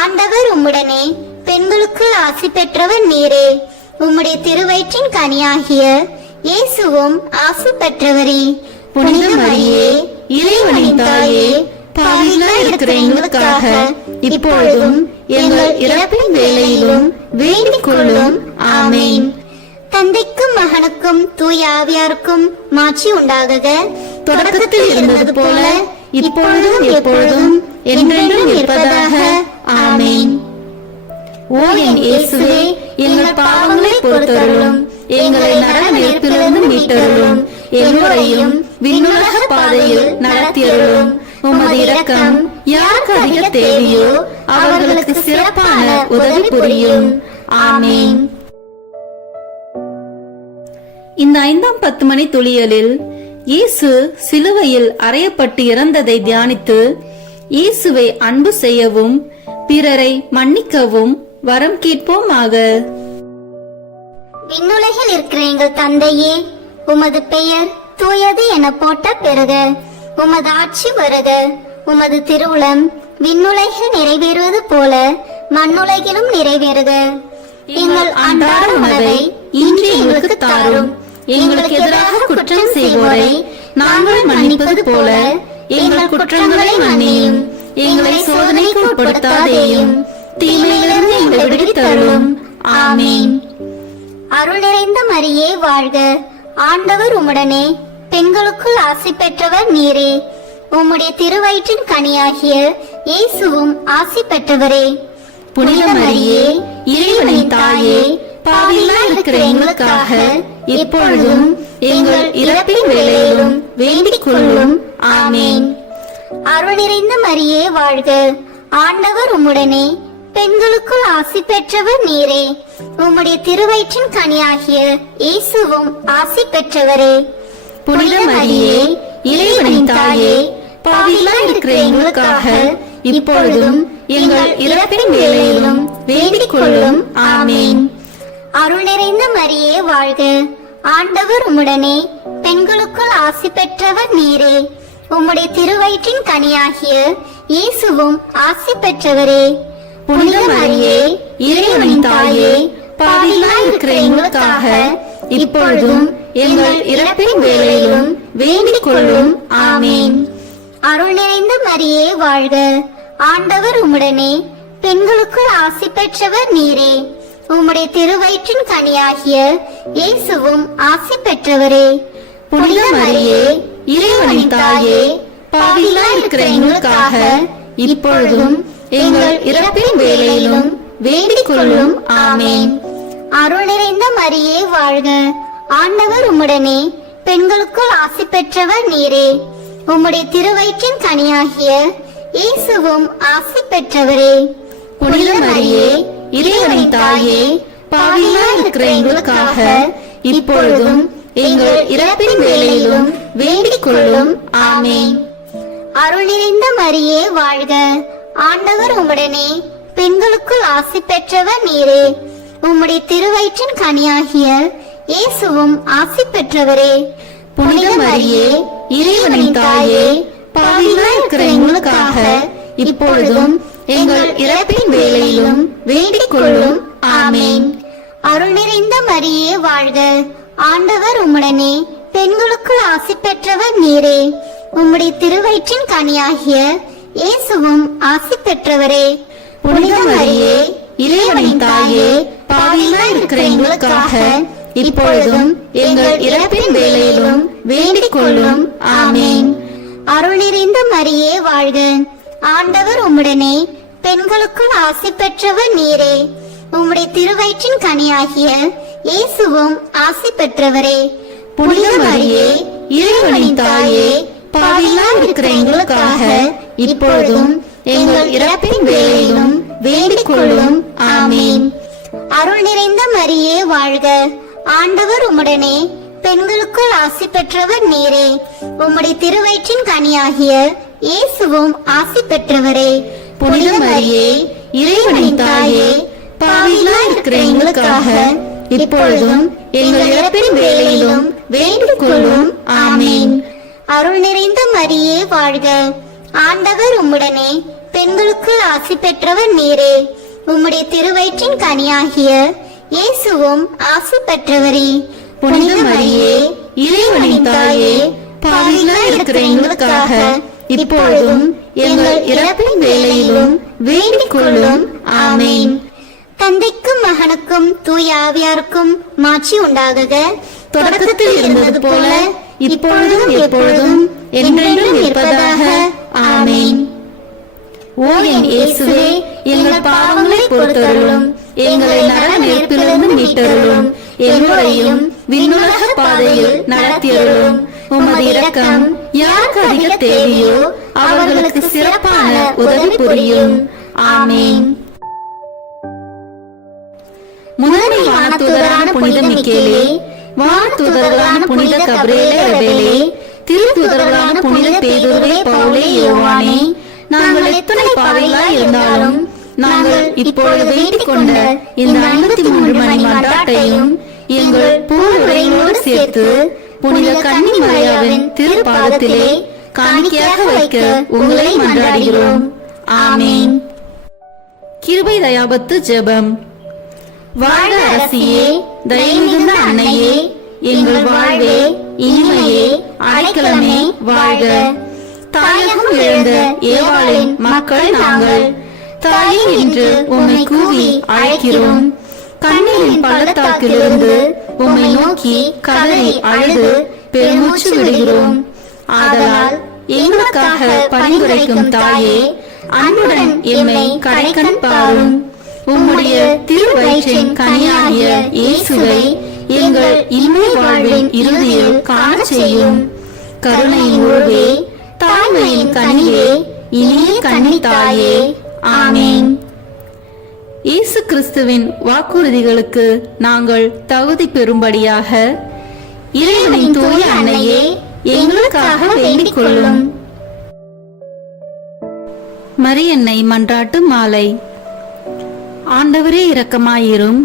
ஆண்டவர் உம்முடனே, பெண்களுக்குள் ஆசி பெற்றவர் நீரே. உம்முடைய திருவயிற்றின் கனியாகிய இயேசுவும் ஆசி பெற்றவரே. புனித மரியே இறைவனின் தாயே பாவிகளாய் இருக்கிற எங்களுக்காக இப்பொழுதும் எங்கள் இறப்பின் வேளையிலும் வேண்டிக் கொள்ளும் ஆமேன். தந்தைக்கும் மகனுக்கும் தூய ஆவியாருக்கும் மாட்சி உண்டாகுக. தொடக்கத்தில் இருந்தது போல இப்பொழுதும் எப்பொழுதும் என்றென்றும் இருப்பதாக ஆமேன். ஓ என் இயேசுவே, எங்கள் பாவங்களை பொறுத்தருளும், எங்களை நரக நெருப்பிலிருந்து மீட்டருளும், எல்லோரையும் விண்ணுலக பாதையில் நடத்தியருளும். உமது இரக்கம் யாருக்கு அதிக தேவையோ அவர்களுக்கு சிறப்பான உதவி புரியும். ஆமேன். இந்த 5ஆம் 10 மணி துளியலில் இயேசு சிலுவையில் அறையப்பட்டு இறந்ததை தியானித்து இயேசுவை அன்பு செய்யவும் பிறரை மன்னிக்கவும் வரம் கேட்போமாக. விண்ணுலகில் இருக்கிற எங்கள் தந்தையே, உமது பெயர் தூயது என போட்ட பெறுக. உமது ஆட்சி வருக. உமது திருவுளம் விண்ணுலகில் நிறைவேறுவது போல மண்ணுலகிலும் நிறைவேறுக. எங்கள் அன்றாட உணவை இன்று எங்களுக்கு தாரும். எங்களுக்கு எதிராக குற்றம் செய்வோரை நாங்கள் மன்னிப்பது போல எங்கள் குற்றங்களை மன்னியும். எங்களை சோதனைக்கு உட்படுத்தாதேயும், தீமையிலிருந்து எங்களை விடுவித்தருளும். ஆமீன். அருள் நிறைந்த மரியே வாழ்க, ஆண்டவர் உம்முடனே, பெண்களுக்குள் ஆசி பெற்றவர் நீரே. உம்முடைய திருவயிற்றின் கனியாகிய இயேசுவும் ஆசி பெற்றவரே. புனித மரியே இறைவனின் தாயே பாவிகளாய் இருக்கிற எங்களுக்காக இப்பொழுதும் எங்கள் இறப்பின் வேளையிலும் வேண்டிக் கொள்ளும். ஆமேன். அருள் நிறைந்த மரியே வாழ்க, ஆண்டவர் உம்முடனே, பெண்களுக்குள் ஆசி பெற்றவர் நீரே. உம்முடைய திருவயிற்றின் கனியாகிய இயேசுவும் ஆசி பெற்றவரே. புனித மரியே இறைவனின் தாயே பாவிகளாய் இருக்கிற எங்களுக்காக இப்பொழுதும் எங்கள் இறப்பின் வேளையிலும் வேண்டிக் கொள்ளும். ஆமேன். அருள் நிறைந்த மரியே வாழ்க, ஆண்டவர் உம்முடனே, பெண்களுக்குள் ஆசி பெற்றவர் நீரே. உம்முடைய திருவயிற்றின் கனியாகிய இயேசுவும் ஆசி பெற்றவரே. புனித மரியே இறைவனின் தாயே பாவிகளாய் இருக்கிற எங்களுக்காக இப்பொழுதும் எங்கள் இறப்பின் வேளையிலும் வேண்டிக் கொள்ளும். ஆமேன். அருள் நிறைந்த மரியே வாழ்க, ஆண்டவர் உம்முடனே, பெண்களுக்குள் ஆசி பெற்றவர் நீரே. உம்முடைய திருவயிற்றின் கனியாகிய இயேசுவும் ஆசி பெற்றவரே. புனித மரியே இறைவனின் தாயே பாவிகளாய் இருக்கிற எங்களுக்காக இப்பொழுதும் எங்கள் இறப்பின் வேளையிலும் வேண்டிக் கொள்ளும். ஆமேன். அருள் நிறைந்த மரியே வாழ்க, ஆண்டவர் உம்முடனே, பெண்களுக்குள் ஆசி பெற்றவர் நீரே. உம்முடைய திருவயிற்றின் கனியாகிய இயேசுவும் ஆசி பெற்றவரே. புனித மரியே இறைவனின் தாயே பாவிகளாய் இருக்கிற எங்களுக்காக இப்பொழுதும் எங்கள் இறப்பின் வேளையிலும் வேண்டிக் கொள்ளும். ஆமேன். அருள் நிறைந்த மரியே வாழ்க, ஆண்டவர் உம்முடனே, பெண்களுக்குள் ஆசி பெற்றவர் நீரே. உம்முடைய திருவயிற்றின் கனியாகிய இயேசுவும் ஆசி பெற்றவரே. புனித மரியே இறைவனின் தாயே பாவிகளாய் இருக்கிற எங்களுக்காக இப்பொழுதும் எங்கள் இறப்பின் வேளையிலும் வேண்டிக் கொள்ளும். ஆமேன். அருள் நிறைந்த மரியே வாழ்க, ஆண்டவர் உம்முடனே, பெண்களுக்குள் ஆசி பெற்றவர் நீரே. உம்முடைய திருவயிற்றின் கனியாகிய இயேசுவும் ஆசி பெற்றவரே. புனித மரியே இறைவனின் தாயே பாவிகளாய் இருக்கிற எங்களுக்காக இப்பொழுதும் எங்கள் இறப்பின் வேளையிலும் வேண்டிக் கொள்ளும். ஆமென். அருள் நிறைந்த மரியே வாழ்க, ஆண்டவர் உம்முடனே, பெண்களுக்குள் ஆசி பெற்றவர் நீரே. உம்முடைய திருவயிற்றின் கனியாகிய இயேசுவும் ஆசி பெற்றவரே. புனித மரியே, இறைவனின் தாயே, பாவிகளாய் இருக்கிற எங்களுக்காக இப்பொழுதும் எங்கள் இறப்பின் வேளையிலும் வேண்டிக் கொள்ளும். ஆமென். அருள் நிறைந்த மரியே வாழ்க, ஆண்டவர் உம்முடனே, பெண்களுக்குள் ஆசி பெற்றவர் நீரே. உம்முடைய திருவயிற்றின் கனியாகிய இயேசுவும் ஆசி பெற்றவரே. புனித மரியே, இறைவனின் தாயே, பாவிகளாய் இருக்கிற எங்களுக்காக இப்பொழுதும் எங்கள் இறப்பின் வேளையிலும் வேண்டிக் கொள்ளும். ஆமென். அருள் நிறைந்த மரியே வாழ்க, ஆண்டவர் உம்முடனே, பெண்களுக்குள் ஆசி பெற்றவர் நீரே. உம்முடைய திருவயிற்றின் கனியாகிய இயேசுவும் ஆசி பெற்றவரே. புனித மரியே, இறைவனின் தாயே, பாவிகளாய் இருக்கிற எங்களுக்காக இப்பொழுதும் எங்கள் இறப்பின் வேளையிலும் வேண்டிக் கொள்ளும். ஆமென். தந்தைக்கும் மகனுக்கும் தூய ஆவியாருக்கும் மாட்சி உண்டாகுக. தொடக்கத்தில் இருந்தது போல இப்பொழுதும் எப்பொழுதும் என்றென்றும் இருப்பதாக. ஆமென். ஓ என் இயேசுவே, எங்கள் பாவங்களை பொறுத்தருளும், எங்களை நரக நெருப்பிலிருந்து மீட்டருளும், எங்களையும் விண்ணுலக பாதையில் நடத்தியருளும். உமது இரக்கம் யாருக்கு அதிக தேவையோ அவர்களுக்கு சிறப்பான உதவி புரியும். ஆமென். முதன்மை வானதூதரான புனித மிக்கேலே, வானதூதர்களான புனித கபிரியேலே ரபேலே, திருத்தூதர்களான புனித பேதுருவே, பவுலே, யோவானே, நாங்கள் எத்தனை பாவிகளாய் இருந்தாலும் நாங்கள் இப்பொழுது வேண்டிக் கொண்ட இந்த 53 மணி மன்றாட்டையும் எங்கள் பூர்வரையோடு சேர்த்து புனித கன்னி மரியாவின் திருப்பாதத்திலே காணிக்கையாக வைக்க உங்களை மன்றாடுகிறோம். ஆமென். கிருபை தயாபத்து ஜெபம். வாழ்க அரசியே, தயை மிகுந்த அன்னையே, எங்கள் வாழ்வே, இனிமையே, அடைக்கலமே வாழ்க. தாயகம் இழந்த ஏவாளின் மக்கள் நாங்கள், தாயே என்று உம்மை கூவி அழைக்கிறோம். கண்ணீரின் பள்ளத்தாக்கிலிருந்து உம்மை நோக்கி கதறி அழுது பெருமூச்சு விடுகிறோம். ஆதலால் எங்களுக்காக பரிந்துரைக்கும் தாயே, அன்புடன் எம்மை கடைக்கண் பாரும். உம்முடைய திருவயிற்றின் கனியாகிய இயேசுவை எங்கள் இன்மை வாழ்வின் இறுதியில் காண செய்யும். கருணையின் உருவே, தாய்மையின் கனியே, இனிய கன்னி தாயே. ஆமென். இயேசு கிறிஸ்துவின் வாக்குறுதிகளுக்கு நாங்கள் தகுதி பெறும்படியாக இறைவனின் தூய அன்னையே, எங்களுக்காக வேண்டிக் கொள்ளும். மரியன்னை மன்றாட்டு மாலை. ஆண்டவரே இரக்கமாயிரும்,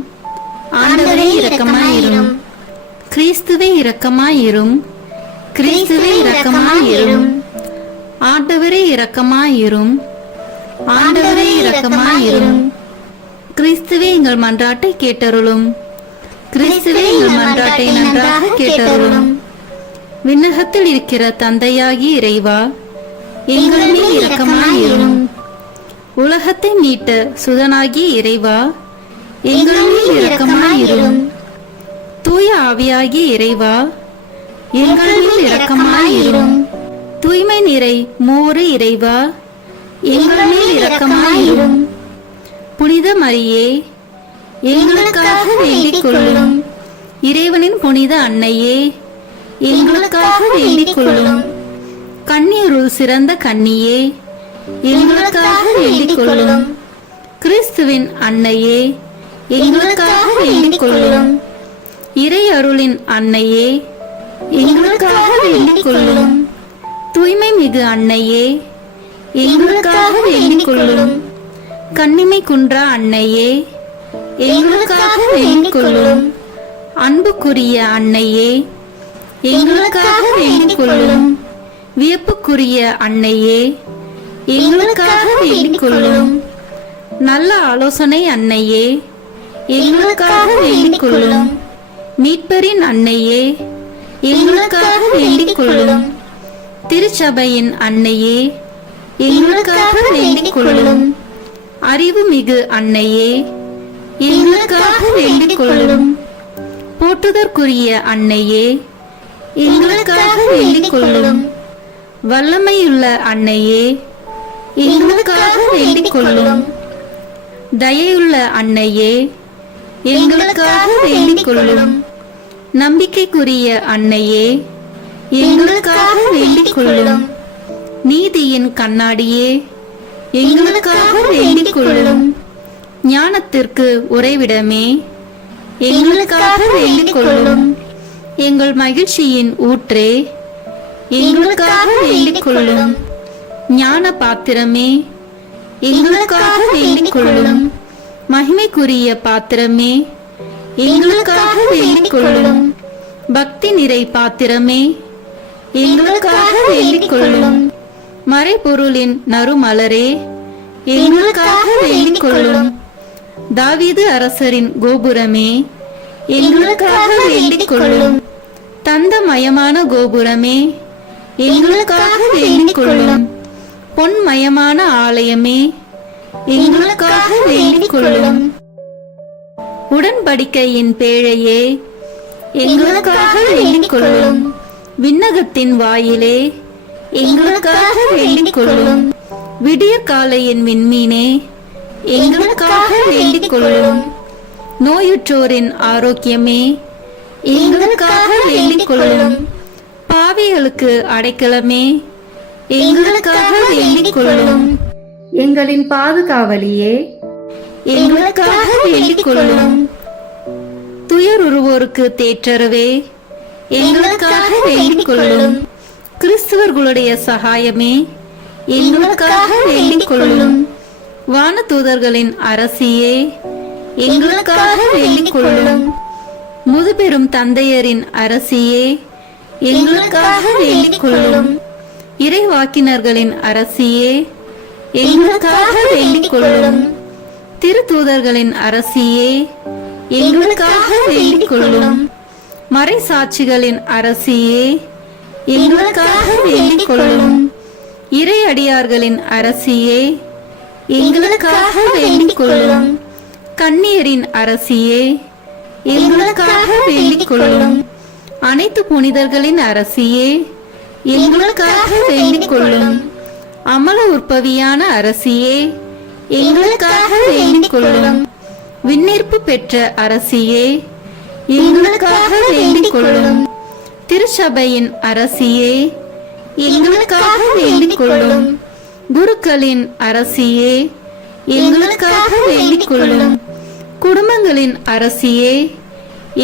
ஆண்டவரே இரக்கமாயிரும், கிறிஸ்துவே இரக்கமாயிரும், கிறிஸ்துவே இரக்கமாயிரும், ஆண்டவரே இரக்கமாயிரும், ஆண்டவரே இரக்கமாயிரும், கிறிஸ்துவே எங்கள் மன்றாட்டை கேட்டருளும், கிறிஸ்துவே எங்கள் மன்றாட்டை நன்றாக கேட்டருளும். விண்ணகத்தில் இருக்கிற தந்தையாகி இறைவா, எங்கள் மேல் இரக்கமாயிரும். உலகத்தை மீட்ட சுதனாகி இறைவா, எங்கள் மேல் இரக்கமாயிரும். தூய ஆவியாகி இறைவா, எங்கள் மேல் இரக்கமாயிரும். தூய்மை நிறை மூவரு இறைவா, எங்கள் மேல் இரக்கமாயிரும். புனித மரியே, எங்களுக்காக வேண்டிக் கொள்ளும். இறைவனின் புனித அன்னையே, எங்களுக்காக வேண்டிக் கொள்ளும். கன்னியருள் சிறந்த கன்னியே, எங்களுக்காக வேண்டிக் கொள்ளும். கிறிஸ்துவின் அன்னையே, எங்களுக்காக வேண்டிக் கொள்ளும். இறை அருளின் அன்னையே, எங்களுக்காக வேண்டிக் கொள்ளும். தூய்மை மிகு அன்னையே, எங்களுக்காக வேண்டிக் கொள்ளும். கன்னிமை குன்றா அன்னையே, எங்களுக்காக வேண்டிக் கொள்ளும். அன்புக்குரிய அன்னையே, எங்களுக்காக வேண்டிக் கொள்ளும். வியப்புக்குரிய அன்னையே, எங்களுக்காக வேண்டிக் கொள்ளும். நல்ல ஆலோசனை அன்னையே, எங்களுக்காக வேண்டிக் கொள்ளும். மீட்பரின் அன்னையே, எங்களுக்காக வேண்டிக் கொள்ளும். திருச்சபையின் அன்னையே, எங்களுக்காக வேண்டிக் கொள்ளும். அறிவு மிகு அன்னையே, எங்களுக்காக வேண்டிக் கொள்ளும். போற்றுதற்குரிய அன்னையே, எங்களுக்காக வேண்டிக் கொள்ளும். வல்லமையுள்ள அன்னையே, எங்களுக்காக வேண்டிக் கொள்ளும். தயையுள்ள அன்னையே, எங்களுக்காக வேண்டிக் கொள்ளும். நம்பிக்கைக்குரிய அன்னையே, எங்களுக்காக வேண்டிக் கொள்ளும். நீதியின் கண்ணாடியே, எங்களுக்காக வேண்டிக் கொள்ளும். ஞானத்திற்கு உறைவிடமே, எங்களுக்காக வேண்டிக் கொள்ளும். எங்கள் மகிழ்ச்சியின் ஊற்றே, எங்களுக்காக வேண்டிக் கொள்ளும். ஞான பாத்திரமே, எங்களுக்காக வேண்டிக் கொள்ளும். மகிமைக்குரிய பாத்திரமே, எங்களுக்காக வேண்டிக் கொள்ளும். பக்தி நிறை பாத்திரமே, எங்களுக்காக வேண்டிக் கொள்ளும். மறைபொருளின் நறுமலரே, எங்களுக்காக வேண்டிக் கொள்ளும். தாவீது அரசரின் கோபுரமே, எங்களுக்காக வேண்டிக் கொள்ளும். தந்தமயமான கோபுரமே, எங்களுக்காக வேண்டிக் கொள்ளும். பொன்மயமான ஆலயமே, எங்களுக்காக வேண்டிக் கொள்ளும். உடன்படிக்கையின் பேழையே, எங்களுக்காக வேண்டிக் கொள்ளும். விண்ணகத்தின் வாயிலே, எங்களுக்காக வேண்டிக் கொள்ளும். விடியற்காலையின் விண்மீனே, எங்களுக்காக வேண்டிக் கொள்ளும். நோயுற்றோரின் ஆரோக்கியமே, எங்களுக்காக வேண்டிக் கொள்ளும். பாவிகளுக்கு அடைக்கலமே, எங்களுக்காக வேண்டிக் கொள்ளும். எங்களின் பாதுகாவலியே, எங்களுக்காக வேண்டிக் கொள்ளும். துயருருவோருக்கு தேற்றரவே, எங்களுக்காக வேண்டிக் கொள்ளும். கிறிஸ்துவர்களுடைய சகாயமே, எங்களுக்காக வேண்டிக் கொள்ளும். வானதூதர்களின் அரசியே, எங்களுக்காக வேண்டிக் கொள்ளும். முதுபெரும் தந்தையரின் அரசியே, எங்களுக்காக வேண்டிக் கொள்ளும். இறைவாக்கினர்களின் அரசியே, எங்களுக்காக வேண்டிக் கொள்ளும். திருத்தூதர்களின் அரசியே, எங்களுக்காக வேண்டிக் கொள்ளும். மறைசாட்சிகளின் அரசியே, எங்களுக்காக வேண்டிக் கொள்ளும். இறையடியார்களின் அரசியே, எங்களுக்காக வேண்டிக் கொள்ளும். கன்னியரின் அரசியே, எங்களுக்காக வேண்டிக் கொள்ளும். அனைத்து புனிதர்களின் அரசியே, எங்களுக்காக வேண்டிக் கொள்ளும். அமல உற்பவியான அரசியே, எங்களுக்காக வேண்டிக் கொள்ளும். விண்ணேற்பு பெற்ற அரசியே, எங்களுக்காக வேண்டிக் கொள்ளும். திருச்சபையின் அரசியே, எங்களுக்காக வேண்டிக் கொள்ளும். குருக்களின் அரசியே, எங்களுக்காக வேண்டிக் கொள்ளும். குடும்பங்களின் அரசியே,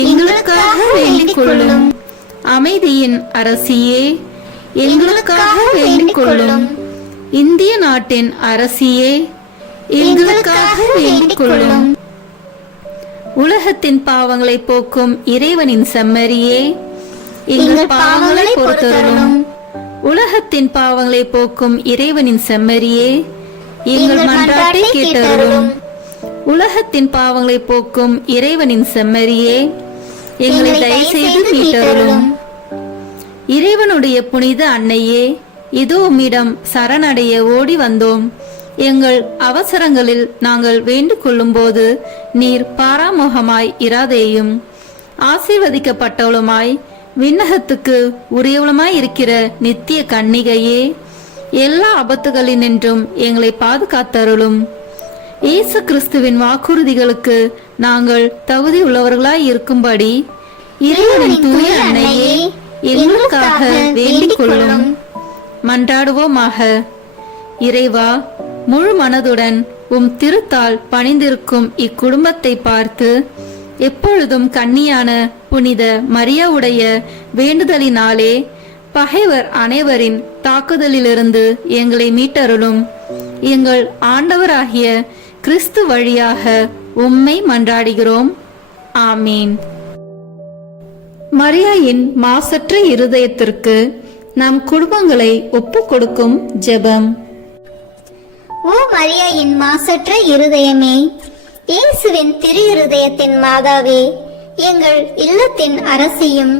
எங்களுக்காக வேண்டிக் கொள்ளும். அமைதியின் அரசியே, எங்களுக்காக வேண்டிக் கொள்ளும். இந்திய நாட்டின் அரசியே, எங்களுக்காக வேண்டிக் கொள்ளும். உலகத்தின் பாவங்களை போக்கும் இறைவனின் செம்மறியே, எங்கள் பாவங்களை பொறுத்தருளும். உலகத்தின் பாவங்களை போக்கும் இறைவனின் செம்மறியே, எங்கள் மன்றாட்டை கேட்டருளும். உலகத்தின் பாவங்களை போக்கும் இறைவனின் செம்மறியே, எங்களை தயவு செய்து மீட்டருளும். இறைவனுடைய புனித அன்னையே, இதோ உம்மிடம் சரணடைய ஓடி வந்தோம். எங்கள் அவசரங்களில் நாங்கள் வேண்டிக் கொள்ளும் போது நீர் பாராமுகமாய் இராதேயும். ஆசீர்வதிக்கப்பட்டவளுமாய் விண்ணகத்துக்கு உரியவளுமாய் இருக்கிற நித்திய கன்னிகையே, எல்லா ஆபத்துகளினின்றும் எங்களை பாதுகாத்தருளும். இயேசு கிறிஸ்துவின் வாக்குறுதிகளுக்கு நாங்கள் தகுதி உள்ளவர்களாய் இருக்கும்படி இறைவனின் தூய அன்னையே, எங்களுக்காக வேண்டிக் கொள்ளும். மன்றாடுவோமாக. இறைவா, முழு மனதுடன் உம் திருத்தால் பணிந்திருக்கும் இக்குடும்பத்தை பார்த்து எப்பொழுதும் கன்னியான புனித மரியாவுடைய வேண்டுதலினாலே பகைவர் அனைவரின் தாக்குதலிலிருந்து எங்களை மீட்டருளும். எங்கள் ஆண்டவராகிய கிறிஸ்து வழியாக உம்மை மன்றாடுகிறோம். ஆமீன். மரியாயின் மாசற்ற இருதயத்திற்கு நம் குடும்பங்களை ஒப்புக் கொடுக்கும் ஜெபம். ஓ மரியாயின் மாசற்ற இருதயமே, இயேசுவின் திரு இருதயத்தின் மாதாவே, எங்கள் இல்லத்தின் அரசியும்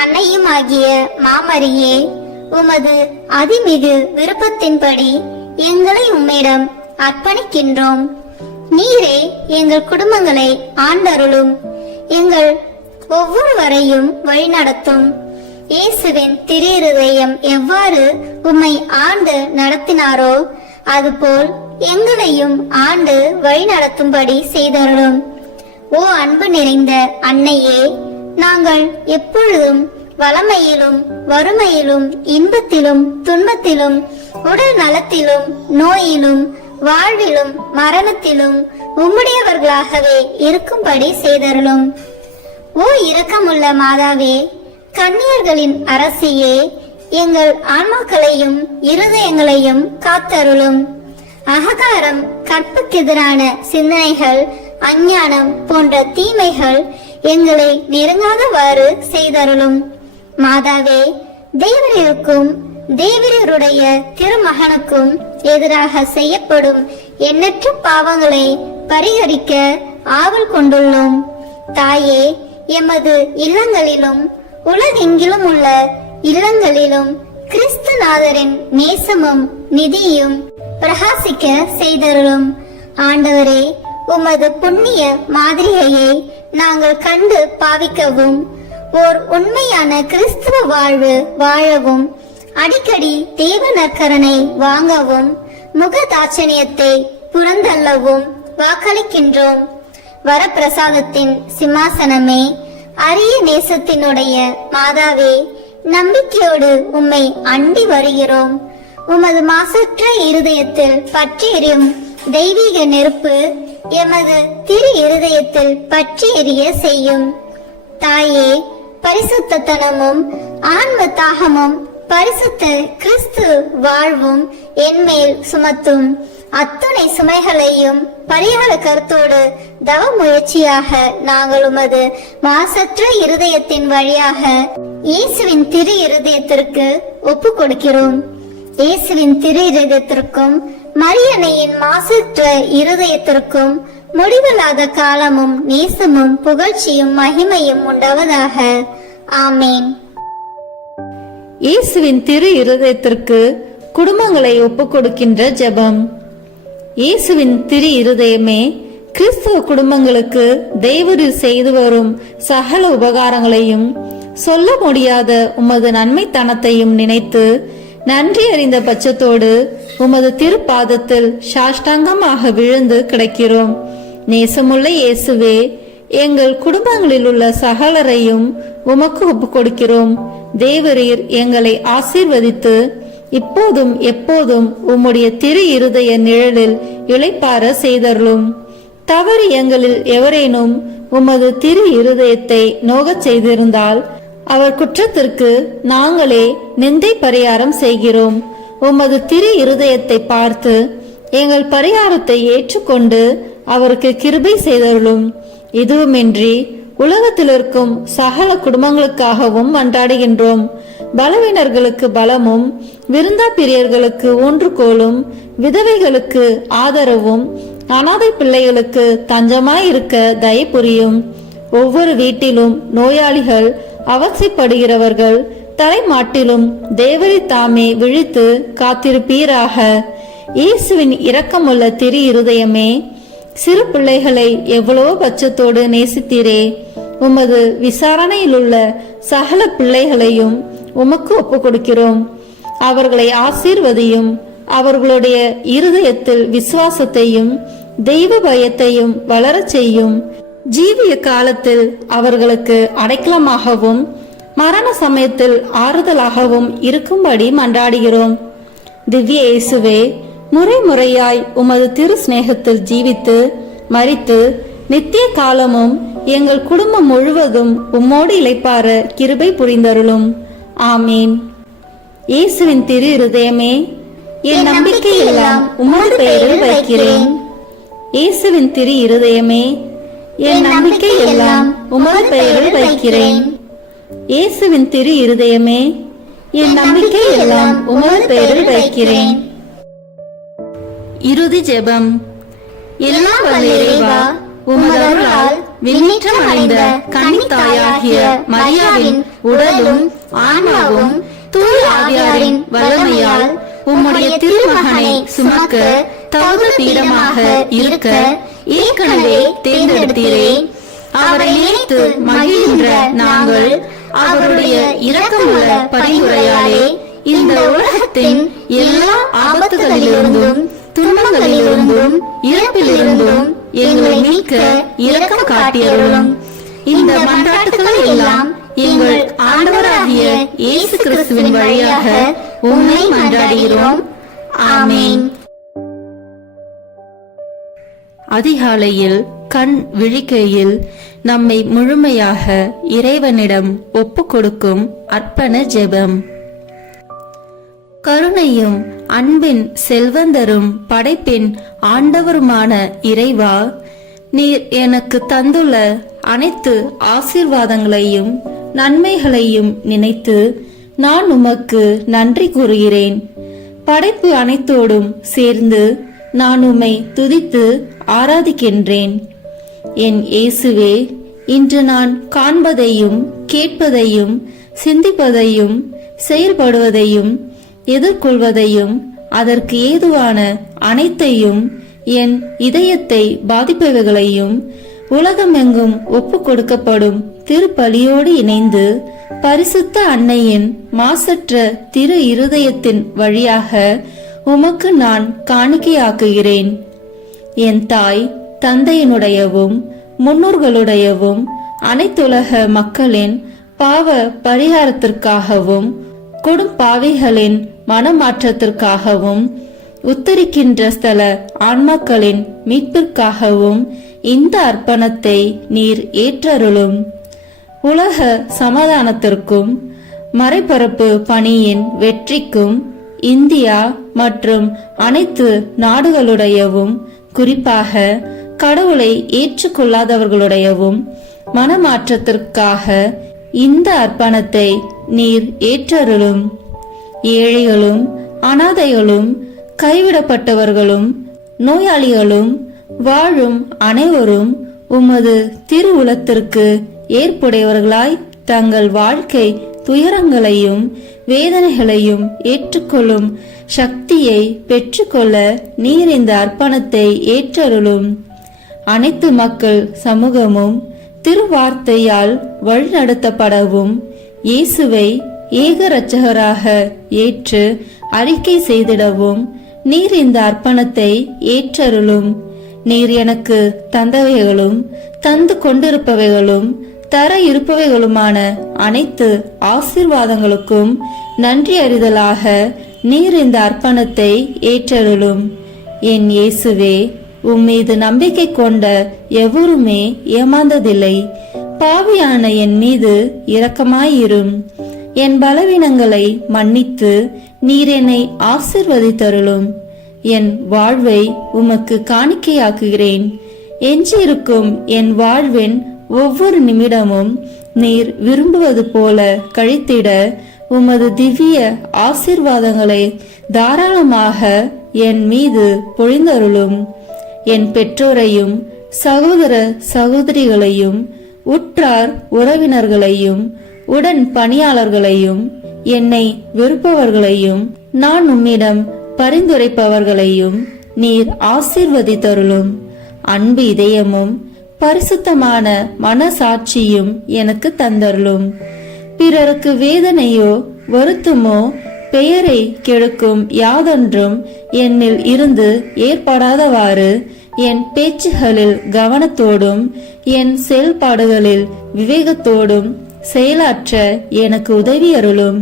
அன்னையும் ஆகிய மாமரியே, உமது அதிமிகு விருப்பத்தின்படி எங்களை உம்மிடம் அர்ப்பணிக்கின்றோம். நீரே எங்கள் குடும்பங்களை ஆண்டருளும், எங்கள் ஒவ்வொருவரையும் வழிநடத்தும். இயேசுவின் திரு இருதயம் எவ்வாறு உம்மை ஆண்டு நடத்தினாரோ அதுபோல் எங்களையும் ஆண்டு வழிநடத்தும்படி செய்தருளும். ஓ அன்பு நிறைந்த அன்னையே, நாங்கள் எப்பொழுதும் வளமையிலும் வறுமையிலும் இன்பத்திலும் துன்பத்திலும் உடல் நலத்திலும் நோயிலும் வாழ்விலும் மரணத்திலும் உம்முடையவர்களாகவே இருக்கும்படி செய்தருளும். ஓ இரக்கமுள்ள மாதாவே, கன்னியர்களின் அரசியே, எங்கள் ஆன்மாக்களையும் இருதயங்களையும் காத்தருளும். அகங்காரம், கற்புக்கெதிரான சிந்தனைகள், அஞ்ஞானம் போன்ற தீமைகள் எங்களை நெருங்காதவாறு செய்தருளும். மாதாவே, தேவரருக்கும் தேவரருடைய திருமகனுக்கும் எதிராக செய்யப்படும் எண்ணற்ற பாவங்களை பரிகரிக்க ஆவல் கொண்டுள்ளோம். தாயே, எமது இல்லங்களிலும் உலகெங்கிலும் உள்ள இல்லங்களிலும் கிறிஸ்துநாதரின் நேசமும் நிதியும் பிரகாசிக்க செய்தருளும். ஆண்டவரே, உமது புண்ணிய மாதிரியை நாங்கள் கண்டு பாவிக்கவும், ஓர் உண்மையான கிறிஸ்துவ வாழ்வு வாழவும், அடிக்கடி தேவ நற்கரனை வாங்கவும், முகதாட்சணியத்தை புறந்தள்ளவும் வாக்களிக்கின்றோம். வரப்பிரசாதத்தின் சிம்மாசனமே, அரிய நேசத்தினுடைய மாதாவே, நம்பிக்கையோடு உம்மை அண்டி வருகிறோம். உமது மாசற்ற இருதயத்தில் பற்றி எரியும் தெய்வீக நெருப்பு எமது திரு இருதயத்தில் பற்றி எரிய செய்யும். தாயே, பரிசுத்தனமும் ஆன்ம தாகமும் பரிசுத்த கிறிஸ்து வாழ்வும் என்மேல் சுமத்தும். அத்துணை சுமைகளையும் பரிகார கருத்தோடு தவ முயற்சியாக நாங்கள் உமது மாசற்ற இருதயத்தின் வழியாக இயேசுவின் திரு இருதயத்திற்கு ஒப்பு கொடுக்கிறோம். இயேசுவின் திரு இருதயத்திற்கும் மரியன்னையின் மாசற்ற இருதயத்திற்கும் முடிவில்லாத காலமும் நேசமும் புகழ்ச்சியும் மகிமையும் உண்டாவதாக. ஆமேன். இயேசுவின் திரு இருதயத்திற்கு குடும்பங்களை ஒப்புக் கொடுக்கின்ற ஜெபம். இயேசுவின் திரு இருதயமே, கிறிஸ்துவ குடும்பங்களுக்கு தேவரீர் செய்து வரும் சகல உபகாரங்களையும் சொல்ல முடியாத உமது நன்மைத்தனத்தையும் நினைத்து நன்றி அறிந்த பட்சத்தோடு உமது திருப்பாதத்தில் சாஷ்டாங்கமாக விழுந்து கிடக்கிறோம். நேசமுள்ள இயேசுவே, எங்கள் குடும்பங்களில் உள்ள சகலரையும் உமக்கு ஒப்புக் கொடுக்கிறோம். தேவரீர் எங்களை ஆசீர்வதித்து இப்போதும் எப்போதும் உம்முடைய திரு இருதய நிழலில் இளைப்பார செய்தருளும். தவறு எங்களில் எவரேனும் உமது திரு இருதயத்தை நோகச் செய்திருந்தால் அவர் குற்றத்திற்கு நாங்களே நிந்தை பரிகாரம் செய்கிறோம். உமது திரு இருதயத்தை பார்த்து எங்கள் பரிகாரத்தை ஏற்றுக்கொண்டு அவருக்கு கிருபை செய்தருளும். இதுவுமின்றி உலகத்தில் இருக்கும் சகல குடும்பங்களுக்காகவும் மன்றாடுகின்றோம். பலவீனர்களுக்கு பலமும், விருந்தா பிரியர்களுக்கு ஊன்றுகோலும், விதவைகளுக்கு ஆதரவும், அனாதை பிள்ளைகளுக்கு தஞ்சமாயிருக்க தயை புரியும். ஒவ்வொரு வீட்டிலும் நோயாளிகள், அவசியப்படுகிறவர்கள் தலைமாட்டிலும் தேவரி தாமே விழித்து காத்திருப்பீராக. இயேசுவின் இரக்கமுள்ள திரு இருதயமே, சிறு பிள்ளைகளை எவ்வளவோ பட்சத்தோடு நேசித்தீரே. உமது விசாரணையில் உள்ள சகல பிள்ளைகளையும் உமக்கு ஒப்புக் கொடுக்கிறோம். அவர்களை ஆசீர்வதியும். அவர்களுடைய இருதயத்தில் விசுவாசத்தையும் தெய்வ பயத்தையும் வளரச் செய்யும். ஜீவிய காலத்தில் அவர்களுக்கு அடைக்கலமாகவும் மரண சமயத்தில் ஆறுதலாகவும் இருக்கும்படி மன்றாடுகிறோம். திவ்ய இயேசுவே, முறை முறையாய் உமது திரு சிநேகத்தில் ஜீவித்து மரித்து நித்திய காலமும் எங்கள் குடும்பம் முழுவதும் உம்மோடு இளைப்பார கிருபை புரிந்தருளும். ஆமீன். இயேசுவின் திரு இருதயமே, என் நம்பிக்கை எல்லாம் உமது பெயரில் வைக்கிறேன். இயேசுவின் திரு இருதயமே, என் நம்பிக்கை எல்லாம் உமது பெயரில் வைக்கிறேன். இயேசுவின் திரு இருதயமே, என் நம்பிக்கை எல்லாம் உமது பெயரில் வைக்கிறேன். இறுதி ஜெபம். எல்லாம் வல்ல இறைவா, உமது அருளால் விண்ணேற்றம் அடைந்த கன்னித்தாயாகிய மரியாவின் உடலும் ஆன்மாவும் தூய ஆவியாரின் வல்லமையால் உம்முடைய திருமகனை சுமக்க தகுந்த பீடமாக இருக்க ஏற்கனவே தேர்ந்தெடுத்தீரே. அவரை நினைத்து மகிழ்கின்ற நாங்கள் அவருடைய இரக்கமுள்ள பரிந்துரையாலே இந்த உலகத்தின் எல்லா ஆபத்துகளிலிருந்தும் துன்பங்களிலிருந்தும் இறப்பிலிருந்தும் எங்களை மீட்க இரக்கம் காட்டியருளும். இந்த மன்றாட்டுகளை எல்லாம் எங்கள் ஆண்டவராகிய இயேசு கிறிஸ்துவின் வழியாக உம்மை மன்றாடுகிறோம். ஆமென். அதிகாலையில் கண் விழிக்கையில் நம்மை முழுமையாக இறைவனிடம் ஒப்பு கொடுக்கும் அர்ப்பண ஜெபம். கருணையும் அன்பின் செல்வந்தரும் படைப்பின் ஆண்டவருமான இறைவா, நீர் எனக்கு தந்துள்ள அனைத்து ஆசீர்வாதங்களையும் நன்மைகளையும் நினைத்து நான் உமக்கு நன்றி கூறுகிறேன். படைப்பு அனைத்தோடும் சேர்ந்து நான் உம்மை துதித்து ஆராதிக்கின்றேன். என் இயேசுவே, இன்று நான் காண்பதையும் கேட்பதையும் சிந்திப்பதையும் செயல்படுவதையும் எதிர்கொள்வதையும் அதற்கு ஏதுவான அனைத்தையும் என் இதயத்தை பாதிப்பவைகளையும் உலகமெங்கும் ஒப்பு கொடுக்கப்படும் திருப்பலியோடு இணைந்து பரிசுத்த அன்னையின் மாசற்ற திரு இருதயத்தின் வழியாக உமக்கு நான் காணிக்கையாக்குகிறேன். என் தாய் தந்தையினுடையவும் முன்னோர்களுடையவும் அனைத்துலக மக்களின் பாவ பரிகாரத்திற்காகவும் கொடும் பாவிகளின் மனமாற்றத்திற்காகவும் உத்தரிக்கின்ற ஸ்தல ஆன்மாக்களின் மீட்பிற்காகவும் இந்த அர்ப்பணத்தை நீர் ஏற்றருளும். உலக சமாதானத்திற்கும் மறைபரப்பு பணியின் வெற்றிக்கும் இந்தியா மற்றும் அனைத்து நாடுகளுடையவும் குறிப்பாக கடவுளை ஏற்றுக்கொள்ளாதவர்களுடையவும் மனமாற்றத்திற்காக இந்த அர்ப்பணத்தை நீர் ஏற்றருளும். ஏழைகளும் அனாதைகளும் கைவிடப்பட்டவர்களும் நோயாளிகளும் வாழும் அனைவரும் உமது திருவுளத்திற்கு ஏற்புடையவர்களாய் தங்கள் வாழ்க்கை துயரங்களையும் வேதனைகளையும் ஏற்றுக்கொள்ளும் சக்தியை பெற்றுக்கொள்ள நீர் இந்த அர்ப்பணத்தை ஏற்றருளும். அனைத்து மக்கள் சமூகமும் திருவார்த்தையால் வழிநடத்தப்படவும் இயேசுவை ஏக இரட்சகராக ஏற்று அறிக்கை செய்திடவும் நீர் இந்த அர்ப்பணத்தை ஏற்றருளும். நீர் எனக்கு தந்தவைகளும் தந்து கொண்டிருப்பவைகளும் தர இருப்பவைகளுமான அனைத்து ஆசீர்வாதங்களுக்கும் நன்றி அறிதலாக நீர் இந்த அர்ப்பணத்தை ஏற்றருளும். என் இயேசுவே, உம்மீது நம்பிக்கை கொண்ட எவருமே ஏமாந்ததில்லை. பாவியான என் மீது இரக்கமாயிரும். என் பலவீனங்களை மன்னித்து நீர் என்னை ஆசிர்வதித்தருளும். என் வாழ்வை உமக்கு காணிக்கையாக்குகிறேன். எஞ்சியிருக்கும் என் வாழ்வின் ஒவ்வொரு நிமிடமும் நீர் விரும்புவது போல கழித்திட உமது திவ்ய ஆசீர்வாதங்களை தாராளமாக என் மீது பொழிந்தருளும். என் பெற்றோரையும் சகோதர சகோதரிகளையும் உற்றார் உறவினர்களையும் உடன் பணியாளர்களையும் என்னை வெறுப்பவர்களையும் நான் உம்மிடம் பரிந்துரைப்பவர்களையும் நீர் ஆசீர்வதித்தருளும். அன்பு இதயமும் பரிசுத்தமான மனசாட்சியும் எனக்கு தந்தருளும். பிறருக்கு வேதனையோ வருத்தமோ பெயரை கெடுக்கும் யாதொன்றும் என்னில் இருந்து ஏற்படாதவாறு என் பேச்சுகளில் கவனத்தோடும் என் செயல்பாடுகளில் விவேகத்தோடும் செயலாற்ற எனக்கு உதவி அருளும்.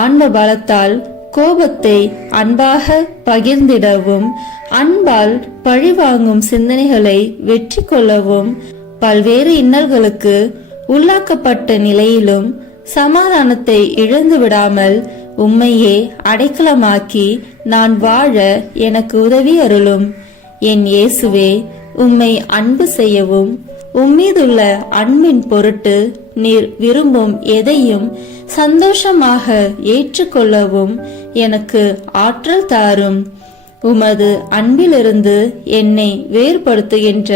ஆன்ம பலத்தால் கோபத்தை அன்பாக பகிர்ந்திடவும் அன்பால் பழிவாங்கும் சிந்தனைகளை வெற்றி கொள்ளவும் பல்வேறு இன்னல்களுக்கு உள்ளாக்கப்பட்ட நிலையிலும் சமாதானத்தை இழந்து விடாமல் உம்மையே அடைக்கலமாக்கி நான் வாழ எனக்கு உதவி அருளும். என் இயேசுவே, உம்மை அன்பு செய்யவும் உம்மீதுள்ள அன்பின் பொருட்டு நீர் விரும்பும் எதையும் சந்தோஷமாக ஏற்றுக்கொள்ளவும் எனக்கு ஆற்றல் தாரும். உமது அன்பிலிருந்து என்னை வேறுபடுத்துகின்ற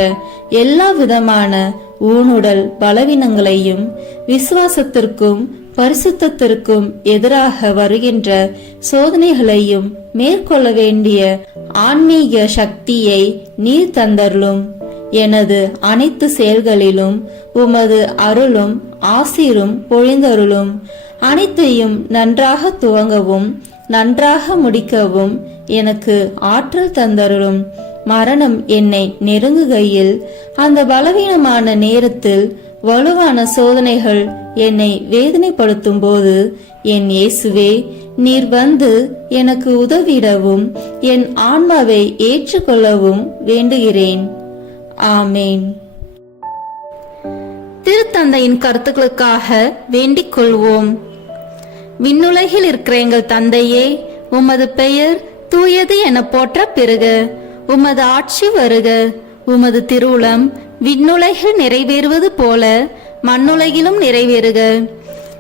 எல்லா விதமான ஊனுடல் பலவீனங்களையும் விசுவாசத்திற்கும் பரிசுத்தத்திற்கும் எதிராக வருகின்ற சோதனைகளையும் மேற்கொள்ள வேண்டிய ஆன்மீக சக்தியை நீர் தந்தருளும். எனது அனைத்து செயல்களிலும் உமது அருளும் ஆசீரும் பொழிந்தருளும். அனைத்தையும் நன்றாக துவங்கவும் நன்றாக முடிக்கவும் எனக்கு ஆற்றல் தந்தருளும். மரணம் என்னை நெருங்குகையில், அந்த பலவீனமான நேரத்தில் வலுவான சோதனைகள் என்னை வேதனைப்படுத்தும் போது, என் இயேசுவே, நீர் வந்து எனக்கு உதவிடவும் என் ஆன்மாவை ஏற்றுக்கொள்ளவும் வேண்டுகிறேன். ஆமேன். திருத்தந்தையின் கருத்துக்களுக்காக வேண்டிக் கொள்வோம். விண்ணுலகில் இருக்கிற எங்கள் தந்தையே, உமது பெயர் தூயது என போற்ற பெறுக. உமது ஆட்சி வருக. உமது திருவுளம் விண்ணுலகில் நிறைவேறுவது போல மண்ணுலகிலும் நிறைவேறுக.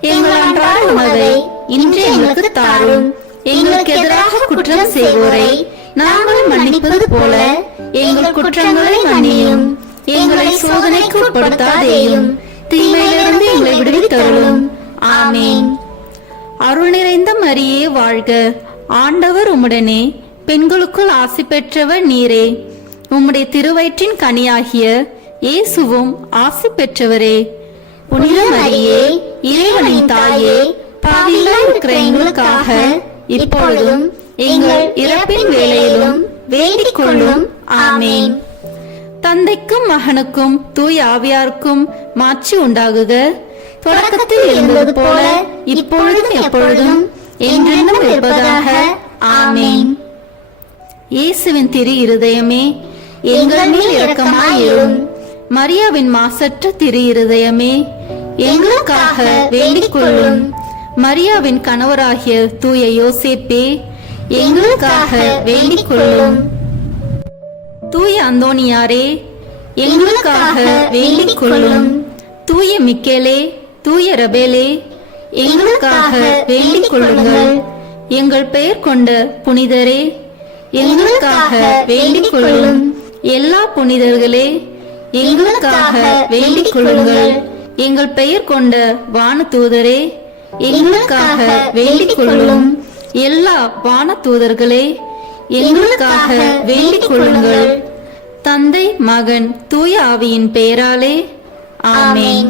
எங்கள் அன்றாட உணவை இன்று எங்களுக்கு தாரும். எங்களுக்கு எதிராக குற்றம் செய்வோரை நாங்கள் மன்னிப்பது போல எங்கள் குற்றங்களை மன்னியும். எங்களை சோதனைக்கு உட்படுத்தாதேயும், தீமையிலிருந்து எங்களை விடுவித்தருளும். ஆமேன். அருள் நிறைந்த மரியே வாழ்க. ஆண்டவர் உம்முடனே, பெண்களுக்குள் ஆசி பெற்றவர் நீரே. உம்முடைய திருவயிற்றின் கனியாகிய இயேசுவும் ஆசி பெற்றவரே. புனித மரியே, இறைவனின் தாயே, பாவிகளாய் இருக்கிற எங்களுக்காக இப்பொழுதும் எங்கள் இறப்பின் வேளையிலும் வேண்டிக் கொள்ளும். ஆமேன். தந்தைக்கும் மகனுக்கும் தூய ஆவியாருக்கும் மாட்சி உண்டாகுக. தொடக்கத்தில் இருந்தது போல இப்பொழுதும் எப்பொழுதும் என்றென்றும் இருப்பதாக. ஆமேன். இயேசுவின் திரு இருதயமே, எங்கள் மேல் இரக்கமாயிரும். மரியாவின் மாசற்ற திரு இருதயமே, எங்களுக்காக வேண்டிக் கொள்ளும். மரியாவின் கணவராகிய தூய யோசேப்பே, எங்களுக்காக வேண்டிக் கொள்ளும். தூய அந்தோனியாரே, எங்களுக்காக வேண்டிக் கொள்ளும். தூய மிக்கேலே, தூய ரபேலே, எங்களுக்காக வேண்டிக் கொள்ளுங்கள். எங்கள் பெயர் கொண்ட புனிதரே, எங்களுக்காக வேண்டிக் கொள்ளும். எல்லா புனிதர்களே, எங்களுக்காக வேண்டிக் கொள்ளுங்கள். எங்கள் பெயர் கொண்ட வான தூதரே, எங்களுக்காக வேண்டிக் கொள்ளும். எல்லா வான தூதர்களே, எங்களுக்காக வேண்டிக் கொள்ளுங்கள். தந்தை, மகன், தூய ஆவியின் பெயராலே. ஆமேன்.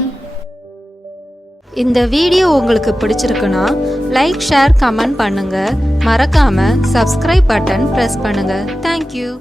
இந்த வீடியோ உங்களுக்கு பிடிச்சிருக்குன்னா லைக், ஷேர், கமெண்ட் பண்ணுங்க. மறக்காம சப்ஸ்கிரைப் பட்டன் பிரஸ் பண்ணுங்க. தேங்க்யூ.